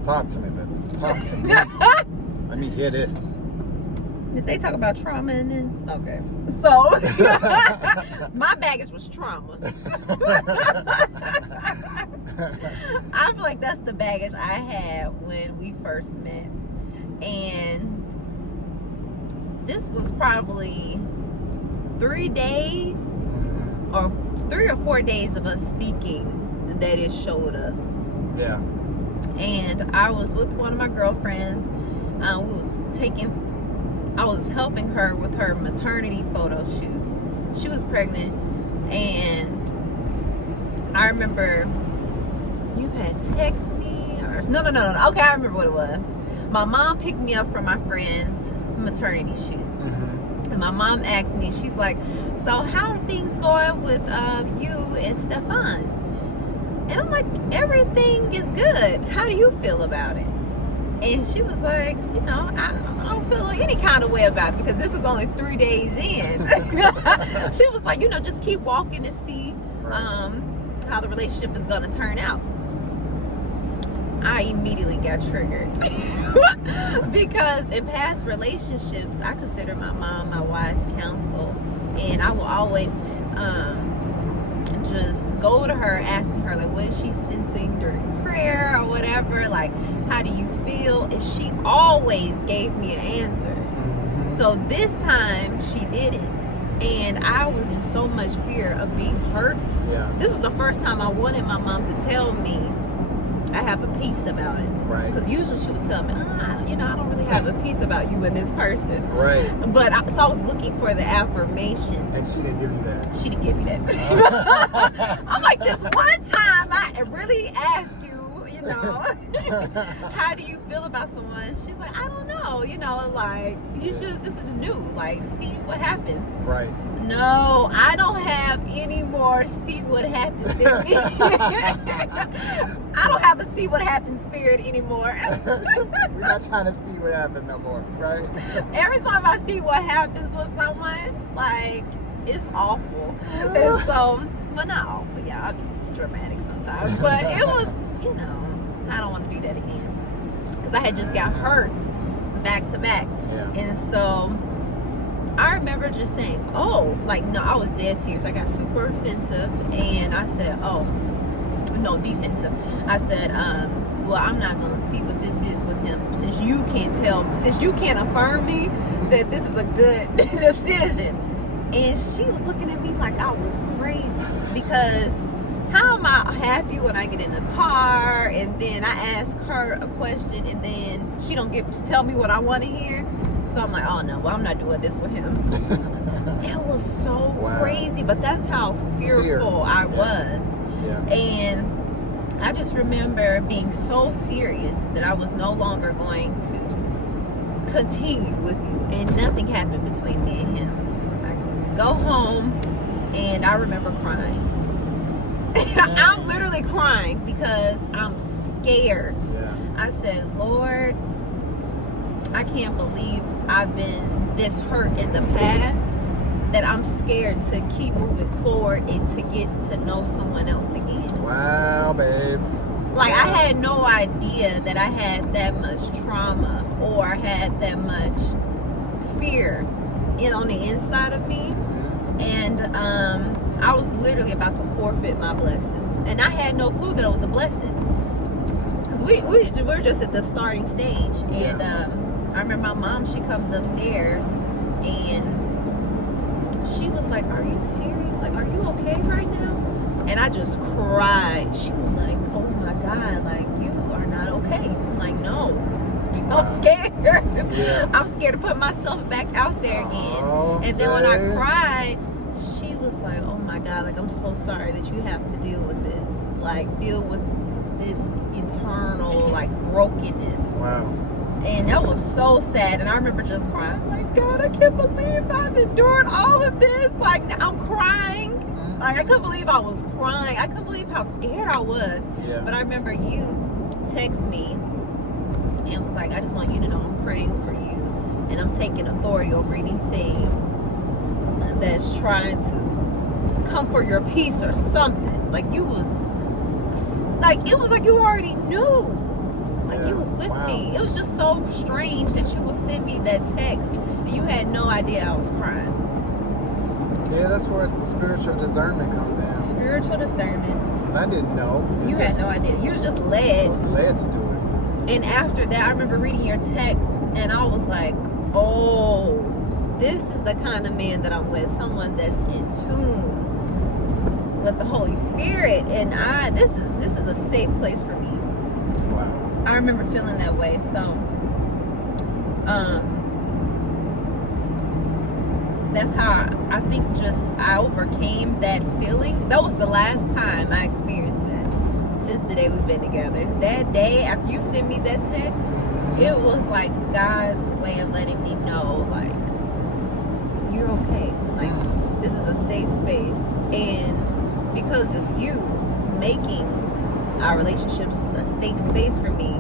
Talk to me, baby. Talk to me. Let me hear this. Did they talk about trauma in this? Okay. So, my baggage was trauma. I feel like that's the baggage I had when we first met. And this was probably 3 days or 3 or 4 days of us speaking that it showed up. Yeah. And I was with one of my girlfriends. I was helping her with her maternity photo shoot. She was pregnant, and I remember you had texted me, or no. Okay, I remember what it was. My mom picked me up from my friend's maternity shoot, and my mom asked me, she's like, "So how are things going with you and Stephon?" And I'm like, "Everything is good. How do you feel about it?" And she was like, "You know, I don't feel like any kind of way about it because this is only 3 days in." She was like, "You know, just keep walking and see how the relationship is going to turn out." I immediately got triggered because in past relationships, I consider my mom my wise counsel, and I will always just go to her asking her, like, what is she sensing during prayer or whatever, like, how do you feel? And she always gave me an answer. So this time she didn't, and I was in so much fear of being hurt. This was the first time I wanted my mom to tell me I have a peace about it. Right. Because usually she would tell me, I don't really have a peace about you and this person. Right. But so I was looking for the affirmation. And she didn't give you that. She didn't give me that. I'm like, this one time I really asked you, how do you feel about someone? She's like, I don't know, like, this is new, like, see what happens. Right. No, I don't have any more see what happens in me. I don't have a see what happens spirit anymore. We're not trying to see what happens no more, right? Every time I see what happens with someone, like, it's awful. And so, well, not awful, yeah, I'll be dramatic sometimes, but it was, I don't want to do that again because I had just got hurt back to back. And so I remember just saying, I was dead serious. I got super offensive, and I said, defensive. I said, well, I'm not going to see what this is with him since you can't affirm me that this is a good decision. And she was looking at me like I was crazy because how am I happy when I get in the car and then I ask her a question and then she don't tell me what I want to hear? So I'm like, oh no, well, I'm not doing this with him. It was so crazy, but that's how fearful I was. Yeah. And I just remember being so serious that I was no longer going to continue with you, and nothing happened between me and him. I go home and I remember crying. I'm literally crying because I'm scared. Yeah. I said, Lord, I can't believe I've been this hurt in the past, that I'm scared to keep moving forward and to get to know someone else again. Wow, babe. Like, I had no idea that I had that much trauma or had that much fear on the inside of me. And I was literally about to forfeit my blessing. And I had no clue that it was a blessing. Because we're just at the starting stage. And I remember my mom, she comes upstairs and she was like, are you serious? Like, are you okay right now? And I just cried. She was like, oh my God, like, you are not okay. I'm like, no. I'm scared. Yeah. I'm scared to put myself back out there again. And then when I cried, she was like, oh my God, like, I'm so sorry that you have to deal with this. Like, deal with this internal, like, brokenness. Wow. And that was so sad. And I remember just crying, like, God, I can't believe I've endured all of this. Like, I'm crying. Like, I couldn't believe I was crying. I couldn't believe how scared I was. Yeah. But I remember you text me and was like, I just want you to know I'm praying for you. And I'm taking authority over anything that's trying to come for your peace or something. Like, you was, like, it was like you already knew. Like, you was with me. It was just so strange that you would send me that text and you had no idea I was crying. Yeah, that's where spiritual discernment comes in. Spiritual discernment. Because I didn't know. You had no idea. You was just led. I was led to do it. And after that, I remember reading your text and I was like, oh, this is the kind of man that I'm with. Someone that's in tune with the Holy Spirit. And this is a safe place for me. Wow. I remember feeling that way. So, that's how I think I overcame that feeling. That was the last time I experienced that since the day we've been together. That day after you sent me that text, it was like God's way of letting me know, like, you're okay. Like, this is a safe space. And because of you making our relationships a safe space for me,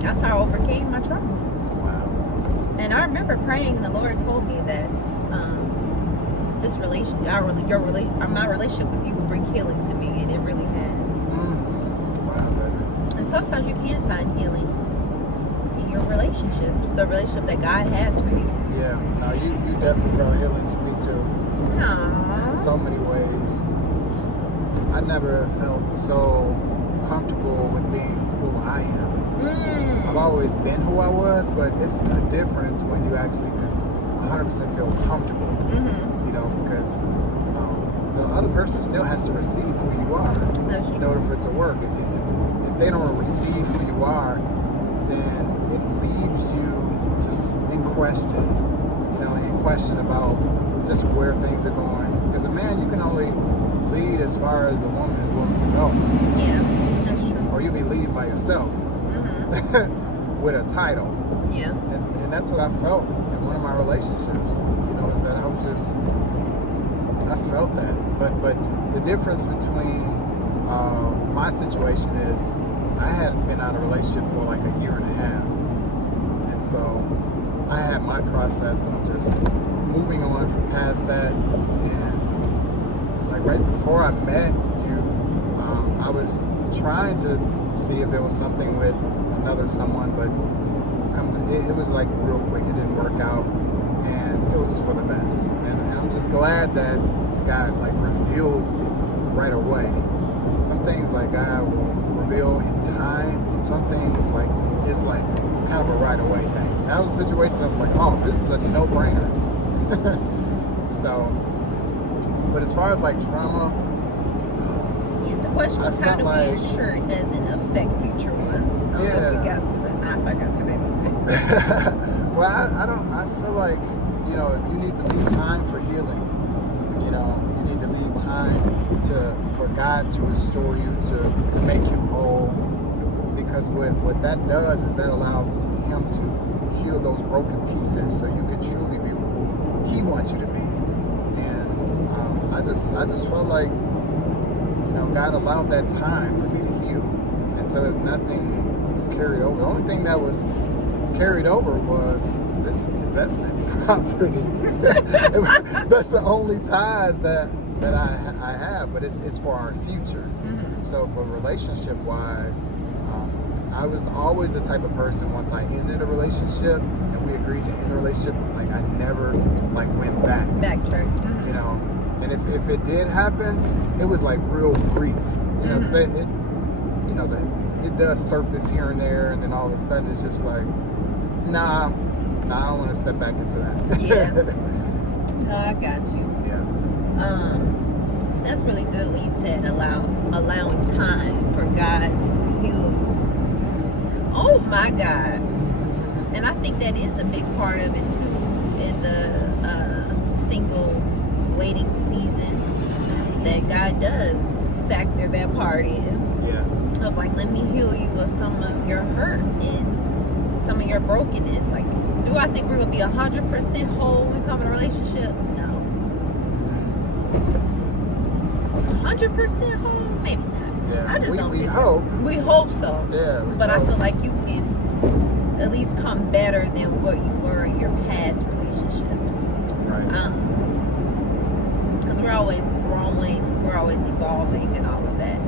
that's how I overcame my trauma. Wow. And I remember praying and the Lord told me that this relationship, my relationship with you will bring healing to me, and it really has. Wow, baby. And sometimes you can find healing in your relationships, the relationship that God has for you. Yeah, no, you definitely brought healing to me too. Aww. In so many ways. I never felt so comfortable with being who I am. I've always been who I was, but it's a difference when you actually can 100% feel comfortable. You know, because the other person still has to receive who you are in order for it to work. If they don't receive who you are, then it leaves you just in question. You know, in question about just where things are going. Because a man, you can only lead as far as the woman is willing to go. Yeah, that's true. Or you'll be leading by yourself with a title. Yeah. And that's what I felt in one of my relationships. You know, is that I felt that. But the difference between my situation is I had been out of a relationship for like a year and a half. And so I had my process of just moving on past that. And like right before I met you, I was trying to see if there was something with someone, but it was like real quick. It didn't work out, and it was for the best. And I'm just glad that God like revealed it right away. Some things like God will reveal in time, and some things like it's like kind of a right away thing. That was a situation I was like, oh, this is a no-brainer. So, but as far as like trauma, question was, how felt do like- we ensure it doesn't affect future ones? I don't know if we got to that. I got to that either. Well, I feel like, you know, you need to leave time for healing. You know, you need to leave time for God to restore you, to make you whole. Because what that does is that allows Him to heal those broken pieces so you can truly be who He wants you to be. And I just felt like, you know, God allowed that time for me to heal. And so nothing was carried over. The only thing that was carried over was this investment property. That's the only ties that I have, but it's for our future. Mm-hmm. So, but relationship wise, I was always the type of person, once I ended a relationship and we agreed to end a relationship, like I never like went back. Backtrack. Mm-hmm. You know, and if it did happen, it was like real brief. You know, because it you know, it does surface here and there, and then all of a sudden it's just like, nah, I don't want to step back into that. Yeah. I got you. Yeah. That's really good when you said allowing time for God to heal you. Oh my God. And I think that is a big part of it too in the single waiting season, that God does factor that part in. Yeah. Of like, let me heal you of some of your hurt and some of your brokenness. Like, do I think we're gonna be 100% whole when we come in a relationship? No. 100% whole? Maybe not. Yeah. I just don't we think hope. We hope so. Yeah. But I feel like you can at least come better than what you were in your past relationships. Right. Because we're always growing, we're always evolving and all of that.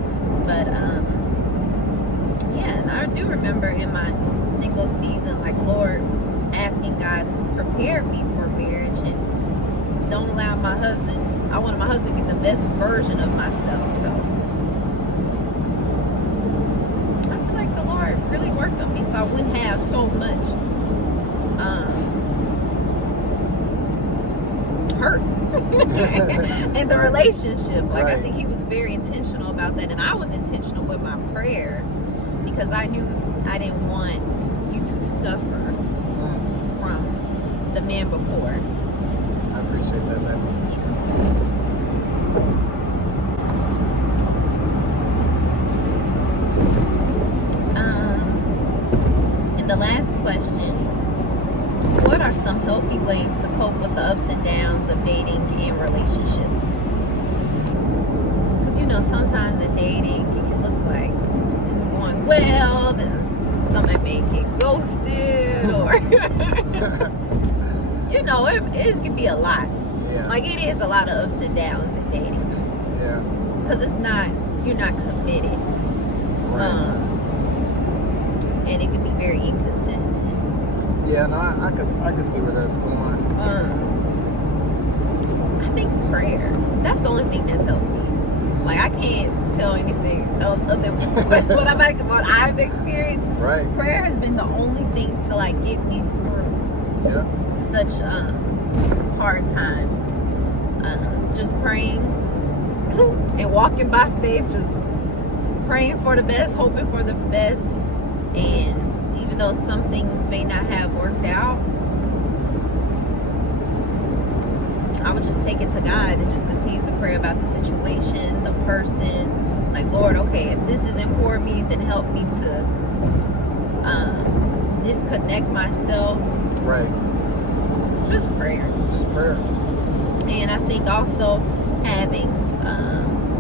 But yeah, and I do remember in my single season, like, Lord, asking God to prepare me for marriage and don't allow I wanted my husband to get the best version of myself. So I feel like the Lord really worked on me so I wouldn't have so much hurt in the relationship. Like, I think He was very intentional about that, and I was intentional with my prayers because I knew I didn't want you to suffer from the man before. I appreciate that, baby. And the last question: what are some healthy ways to cope with the ups and downs of dating and relationships? Because, you know, sometimes in dating it can look like it's going well, then somebody may get ghosted, or you know, it can be a lot. Yeah. Like, it is a lot of ups and downs in dating. Yeah. Because you're not committed. Right. And it can be very inconsistent. Yeah, no, I can see where that's going. I think prayer, that's the only thing that's helped me. Like, I can't tell anything else other than what I've experienced. Right. Prayer has been the only thing to, like, get me through Yeah. such hard times. Just praying and walking by faith, just praying for the best, hoping for the best. And even though some things may not have worked out, I would just take it to God and just continue to pray about the situation, the person. Like, Lord, okay, if this isn't for me, then help me to disconnect myself. Right. Just prayer. Just prayer. And I think also having,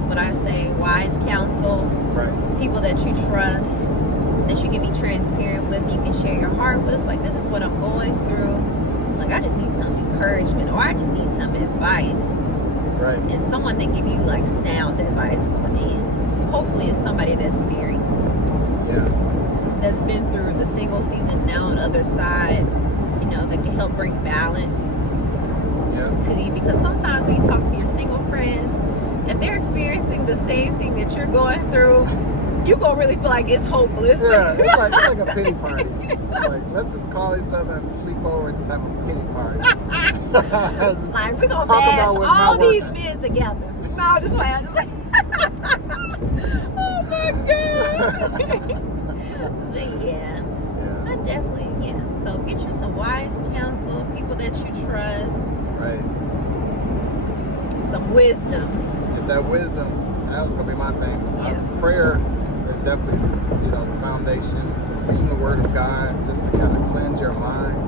what I say, wise counsel. Right. People that you trust, that you can be transparent with, you can share your heart with. Like, this is what I'm going through. Like, I just need some encouragement, or I just need some advice. Right. And someone that give you, like, sound advice. I mean, hopefully it's somebody that's married. Yeah. That's been through the single season, now on the other side, you know, that can help bring balance to you. Because sometimes when you talk to your single friends, if they're experiencing the same thing that you're going through, you gonna really feel like it's hopeless. Yeah, it's like a pity party. Like, let's just call each other and sleep over and just have a pity party. Like, we're gonna talk bash about what's all not these working. men together. No, just like Oh my God. But yeah, I definitely, So get you some wise counsel, people that you trust. Right. Some wisdom. Get that wisdom. That was gonna be my thing. Yeah. Prayer is definitely, the foundation. Reading the Word of God just to kind of cleanse your mind.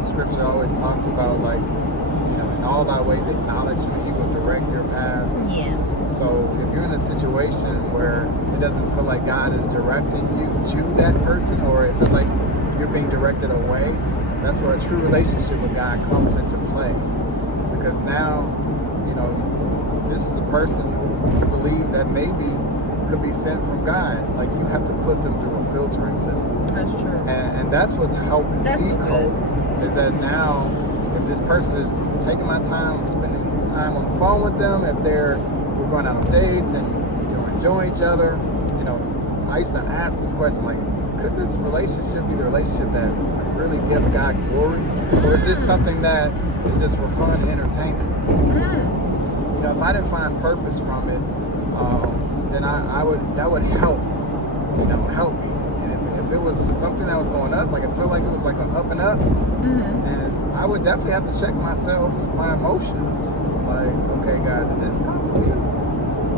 The scripture always talks about in all thy ways acknowledge Him, and He will direct your path. Yeah. So if you're in a situation where it doesn't feel like God is directing you to that person, or it feels like you're being directed away, that's where a true relationship with God comes into play. Because now, this is a person who you believe that maybe could be sent from God. Like, you have to put them through a filtering system. That's true. And that's what's helping That's me good. cope, is that now, if this person is taking my time, spending time on the phone with them, if we're going out on dates and, enjoying each other, I used to ask this question, could this relationship be the relationship that really gives God glory? Or is this something that is just for fun and entertainment? If I didn't find purpose from it, then that would help, help me. And if it was something that was going up, I felt like it was an up and up, and I would definitely have to check myself, my emotions. Okay, God, did this come from you?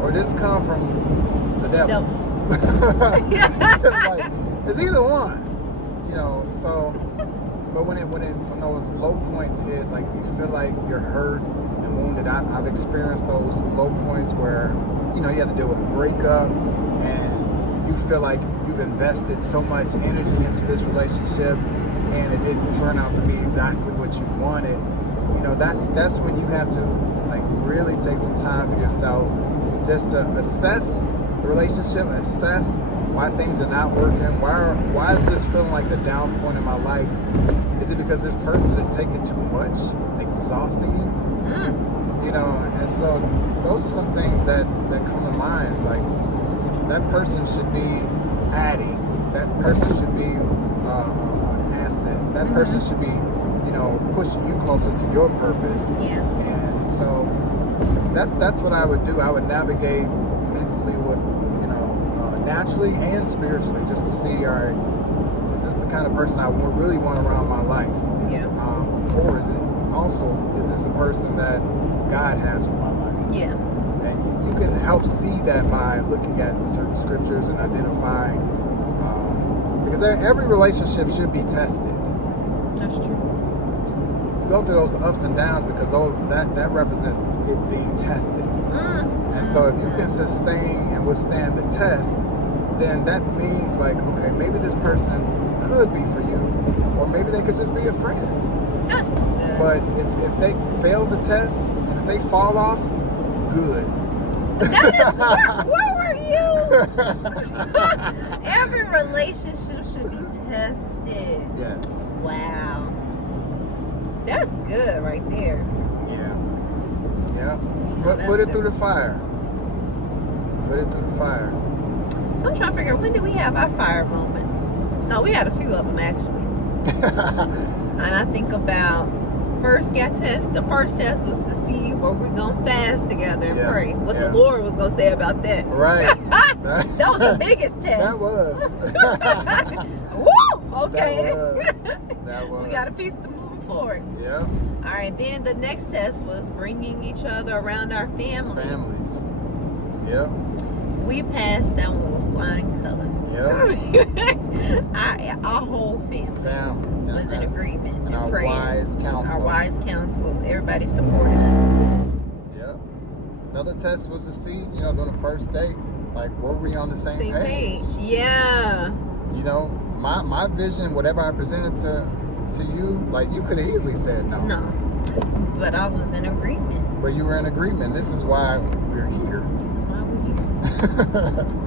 Or did this come from the devil? It's either one, so, but when those low points hit, you feel like you're hurt and wounded. I've experienced those low points where, you have to deal with a breakup, and you feel like you've invested so much energy into this relationship, and it didn't turn out to be exactly what you wanted. That's when you have to really take some time for yourself, just to assess the relationship, assess why things are not working. Why is this feeling like the down point in my life? Is it because this person is taking too much, exhausting you? And so those are some things that come to mind. It's that person should be adding. That person should be an asset. That person should be, pushing you closer to your purpose. Yeah. And so that's what I would do. I would navigate mentally with, naturally and spiritually, just to see, all right, is this the kind of person I really want around my life? Yeah. Or is this a person that God has for my life? Yeah. And you can help see that by looking at certain scriptures and identifying, because every relationship should be tested. That's true. You go through those ups and downs because that represents it being tested. And so if you can sustain and withstand the test, then that means okay, maybe this person could be for you, or maybe they could just be a friend. That's good. But if they fail the test, and if they fall off, good. That is, where were you? Every relationship should be tested. Yes. Wow. That's good right there. Yeah. Put it through the fire. Put it through the fire. So I'm trying to figure out, when did we have our fire moment? No, we had a few of them actually. And I think about the first test was to see were we gonna fast together and pray. What the Lord was gonna say about that. Right. That was the biggest test. That was. Woo! Okay. That was. We got a piece to move forward. Yeah. All right, then the next test was bringing each other around our family. Families. Yep. We passed that one with flying colors. Yep. Our whole family was in agreement. And our praying. wise counsel. Our wise counsel. Everybody supported us. Yep. Another test was to see, during the first date, were we on the same page? Yeah. My vision, whatever I presented to you, you could have easily said no. No. But I was in agreement. But you were in agreement. This is why we're here. This is why we're here.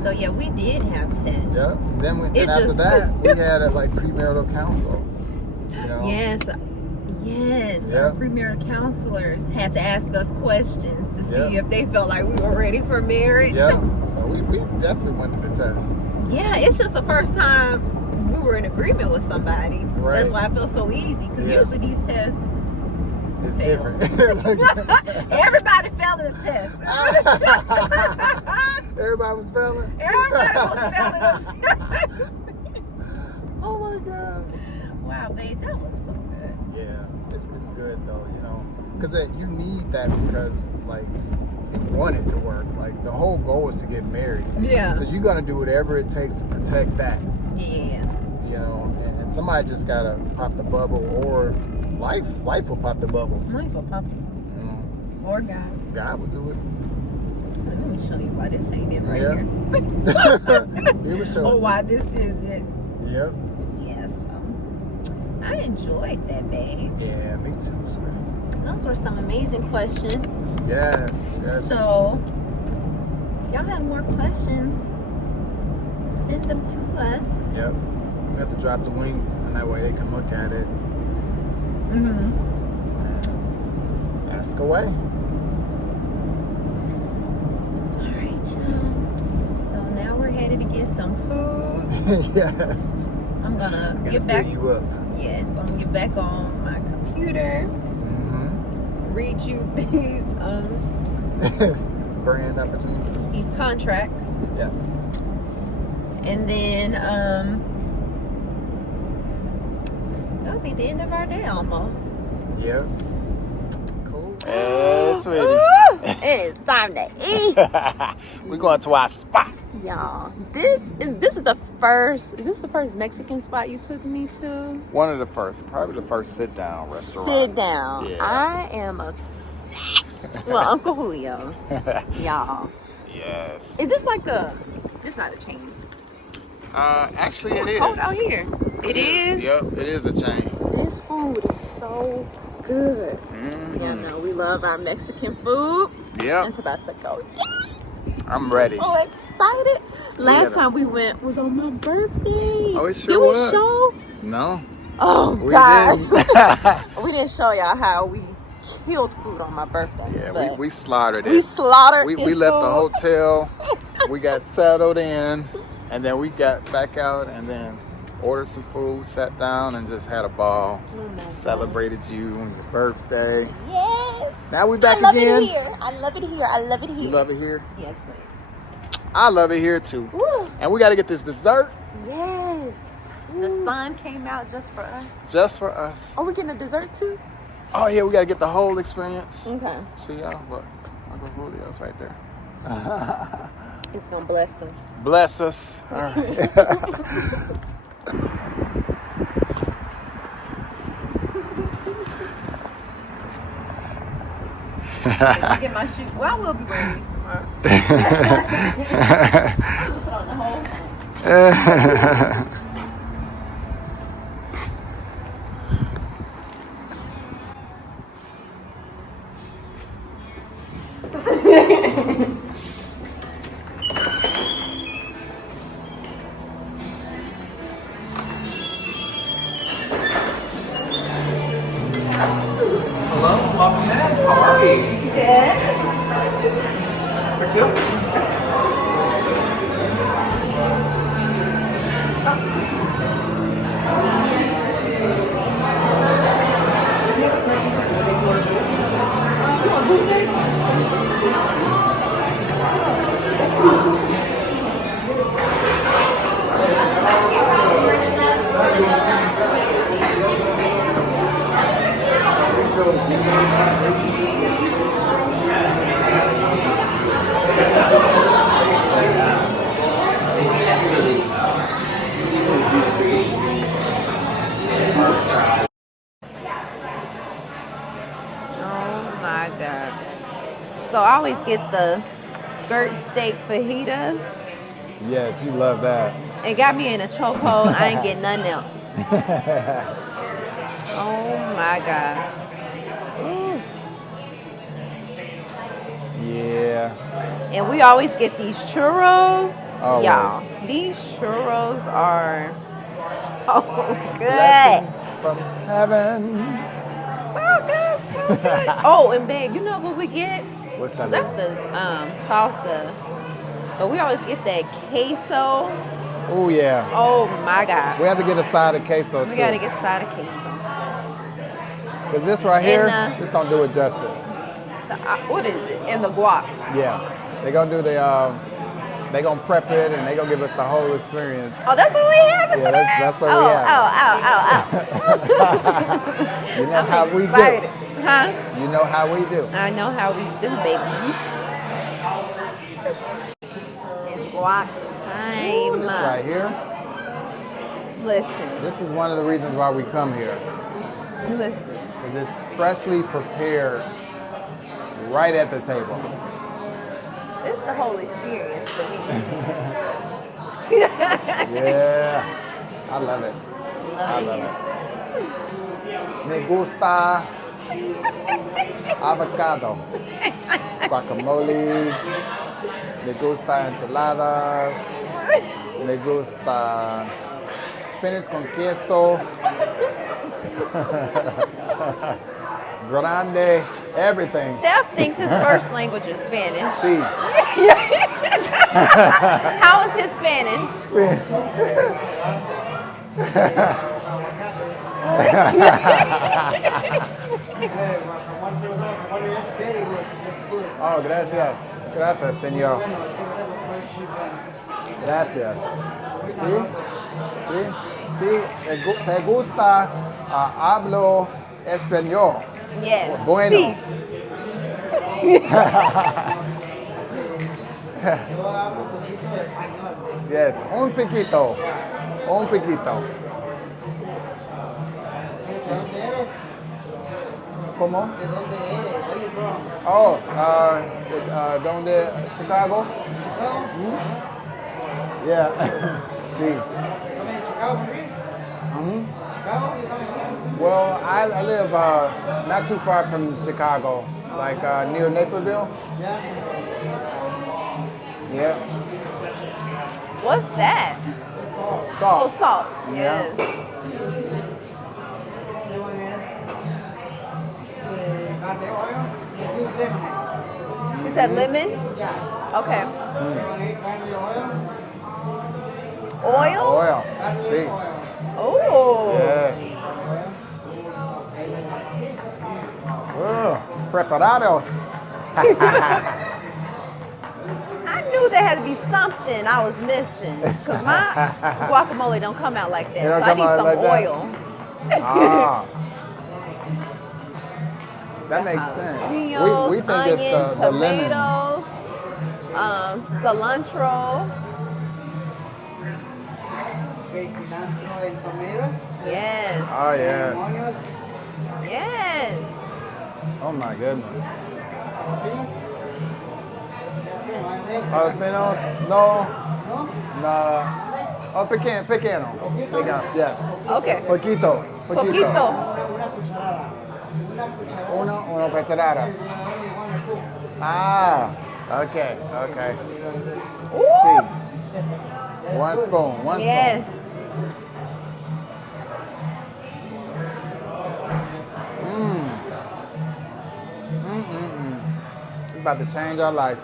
So yeah, we did have tests. Yep. Then after that, we had a premarital counsel. Yes. Yep. Our premarital counselors had to ask us questions to see if they felt like we were ready for marriage. Yeah. So we definitely went through the test. Yeah, it's just the first time we were in agreement with somebody. Right. That's why I feel so easy, because usually these tests It's failed. different. Everybody failed the test. Everybody was failing? Everybody was failing the test. Oh my God. Wow, babe, that was so good. Yeah, it's good though, you know, because you need that because like you want it to work. Like the whole goal is to get married. Yeah. So you gotta do whatever it takes to protect that. Yeah. You know, and somebody just gotta pop the bubble, or life will pop the bubble. Life will pop. You know, Or God. God will do it. Let me show you why this ain't it right Yeah. here. He will show Or it. why this is it. Yep. Yeah, so I enjoyed that, babe. Yeah, me too, sweetie. Those were some amazing questions. Yes. So, y'all have more questions, send them to us. Yep. We have to drop the link, and that way they can look at it Mm-hmm. and ask away. All right, y'all. So now we're headed to get some food. Yes. I'm gonna Gotta get back. fill you up. Yes, I'm gonna get back on my computer. Mm-hmm. Read you these Brand opportunities. these contracts, Yes. and then that'll be the end of our day almost. Yep. Cool. Hey, sweetie. Ooh, it's time to eat. We're going to our spot. Y'all, this is the first. Is this the first Mexican spot you took me to? One of the first, probably the first sit-down restaurant. Sit down. Yeah. I am obsessed. Well, Uncle Julio, y'all. Yes. Is this like a? It's not a chain. Actually, it It's is. cold out here. It is. Yep, it is a chain. This food is so good. Mm-hmm. Yeah, no, we love our Mexican food. Yep. It's about to go. I'm ready. So excited. Last Yeah. time we went was on my birthday. Oh, it sure Did we was. show? No. Oh, We God. didn't. We didn't show y'all how we killed food on my birthday. Yeah, but we slaughtered it. we slaughtered We this left the food. hotel. We got settled in, and then we got back out and then ordered some food, sat down, and just had a ball. Oh my God. Celebrated you on your birthday. Yes. Now we back I love again. it here. I love it here. I love it here. You love it here? Yes, babe. I love it here too. Woo. And we got to get this dessert Yes. The sun came out just for us. just for us. Are we getting a dessert too? Oh yeah, we got to get the whole experience. Okay. See y'all? Look, Uncle Julio's right there. It's gonna bless us. Bless us. All right. Get my shoe. Well, I will be wearing these tomorrow. Put on the whole thing. Hello, welcome in. How are we? Good. For two? Oh my God. So I always get the skirt steak fajitas. Yes, you love that. It got me in a chokehold. I ain't getting nothing else. Oh my God. Yeah. And we always get these churros. Always. Y'all, these churros are so good. Blessing from heaven. So good, so good. Oh, and babe, you know what we get? What's that? That's the salsa. But we always get that queso. Oh yeah. Oh my God. We have to get a side of queso too. We gotta get a side of queso. Because this right here, And, this don't do it justice. What is it? And the guac. Yeah, they gonna do the, they gonna prep it and they gonna give us the whole experience. Oh, that's what we have Yeah, today? that's what we have. Oh. You know how we Excited. do. Huh? You know how we do. I know how we do, baby. It's guac time. This right here, Listen. this is one of the reasons why we come here. Listen. Because it's freshly prepared right at the table. It's the whole experience for me. Yeah, I love it. I love it. Me gusta avocado, guacamole, me gusta enchiladas, me gusta spinach con queso, grande, everything. Steph thinks his first language is Spanish. Sí. How is his Spanish? Oh, gracias. Gracias, señor. Gracias. ¿Sí? ¿Sí? Sí. ¿Te gusta? Hablo español. Yes. Bueno. Sí. Yes. Un poquito. Un poquito. ¿Cómo? Oh, ¿dónde? Chicago? Yeah. Sí. Well, I live not too far from Chicago, like near Naperville. Yeah. What's that? Salt. Oh, salt. Yeah. Yes. Is that lemon? Okay. Oil? Oil. Sí. Oh. Yes. Preparados. I knew there had to be something I was missing because my guacamole don't come out like that. It don't So I come need out some like that? oil. Ah. That makes sense. Jalapenos, We think onions, it's the lemons. tomatoes, cilantro. Yes. Oh, yes. Yes. Oh, my goodness. Jalapenos? No. No. Oh, pequeño. Pequeño. Yes. Okay. Poquito. Poquito. Una cucharada. Ah. Okay. Okay. Ooh. See. One spoon. One Yes. spoon. It's about to change our life.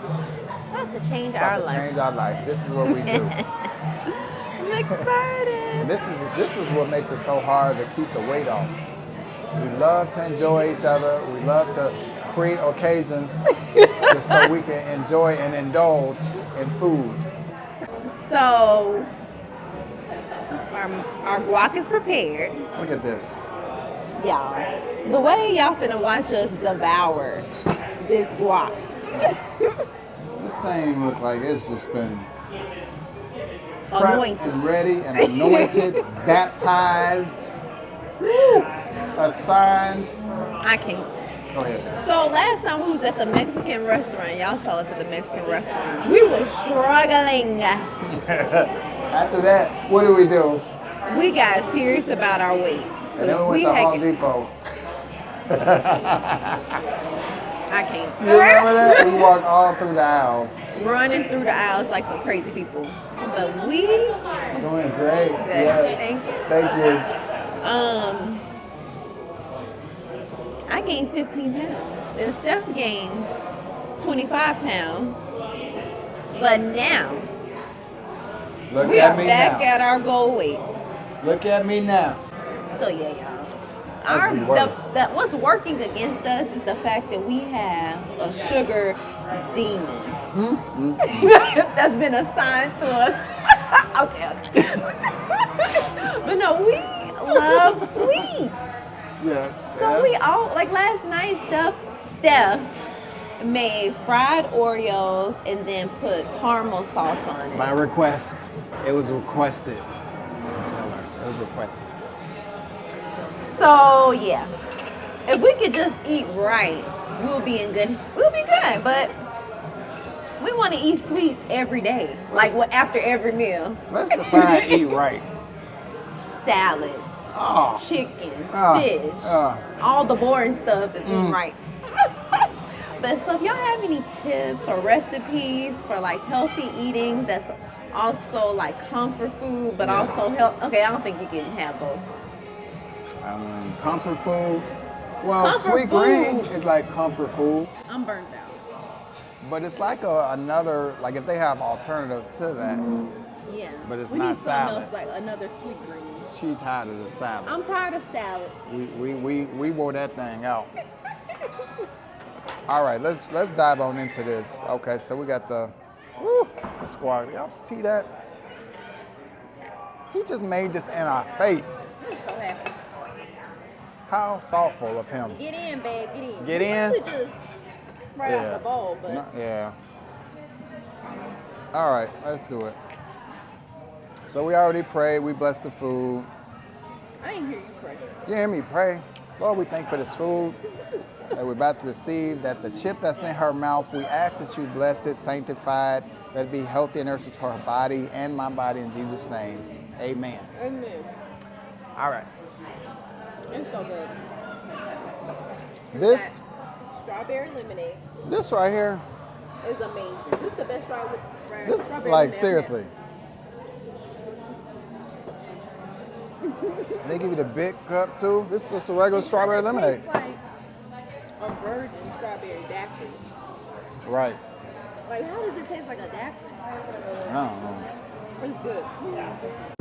About to change It's our about to life. change our life. This is what we do. I'm excited. And this is what makes it so hard to keep the weight off. We love to enjoy each other. We love to create occasions just so we can enjoy and indulge in food. So our guac is prepared. Look at this. Y'all, the way y'all finna watch us devour this guac. This thing looks like it's just been prepped Anointed. and ready and anointed, baptized, assigned. I can't. Go ahead. So last time we was at the Mexican restaurant, y'all saw us at the Mexican restaurant. We were struggling. After that, what do? We got serious about our weight. And then we went to Home Depot. I can't. You remember that? We walked all through the aisles. Running through the aisles like some crazy people. But we Doing great. Yeah. Thank you. Thank you. I gained 15 pounds. And Steph gained 25 pounds. But now, Look we at are me back now. at our goal weight. Look at me now. So yeah, y'all. As we were. What's working against us is the fact that we have a sugar demon that's been assigned to us. Okay. But no, we love sweets. Yes. So we all, like last night, Steph made fried Oreos and then put caramel sauce on it. By request. It was requested. Tell her. It was requested. So yeah, if we could just eat right, we'll be good. But we want to eat sweets every day, after every meal. Let's define eat right. Salads, Oh. chicken, Oh. fish, all the boring stuff is eating right. But so if y'all have any tips or recipes for like healthy eating that's also like comfort food, but also health. Okay, I don't think you can have both. Comfort food. Well, Comfort sweet food. green is like comfort food, I'm burnt out. but it's like another, like if they have alternatives to that. Yeah. But it's we not need something salad. else, like another sweet green. She tired of the salad. I'm tired of salads. We wore that thing out. All right, let's dive on into this. Okay, so we got the squad. Y'all see that? He just made this in our face. I'm so happy. How thoughtful of him. Get in, babe. Get in. Get in? You just right out the bowl, but Yeah. All right, let's do it. So we already prayed. We blessed the food. I didn't hear you pray. You hear me pray? Lord, we thank for this food that we're about to receive, that the chip that's in her mouth, we ask that you bless it, sanctify it, that it be healthy and nourishing to her body and my body in Jesus' name. Amen. Amen. All right. It's so good. This Strawberry lemonade right here, is amazing. This is the best strawberry this lemonade like I've ever seriously. They give you the big cup too. This is just a regular had. strawberry It lemonade. tastes like a virgin strawberry daiquiri. Right. Like, how does it taste like a daiquiri? I don't know. It's good.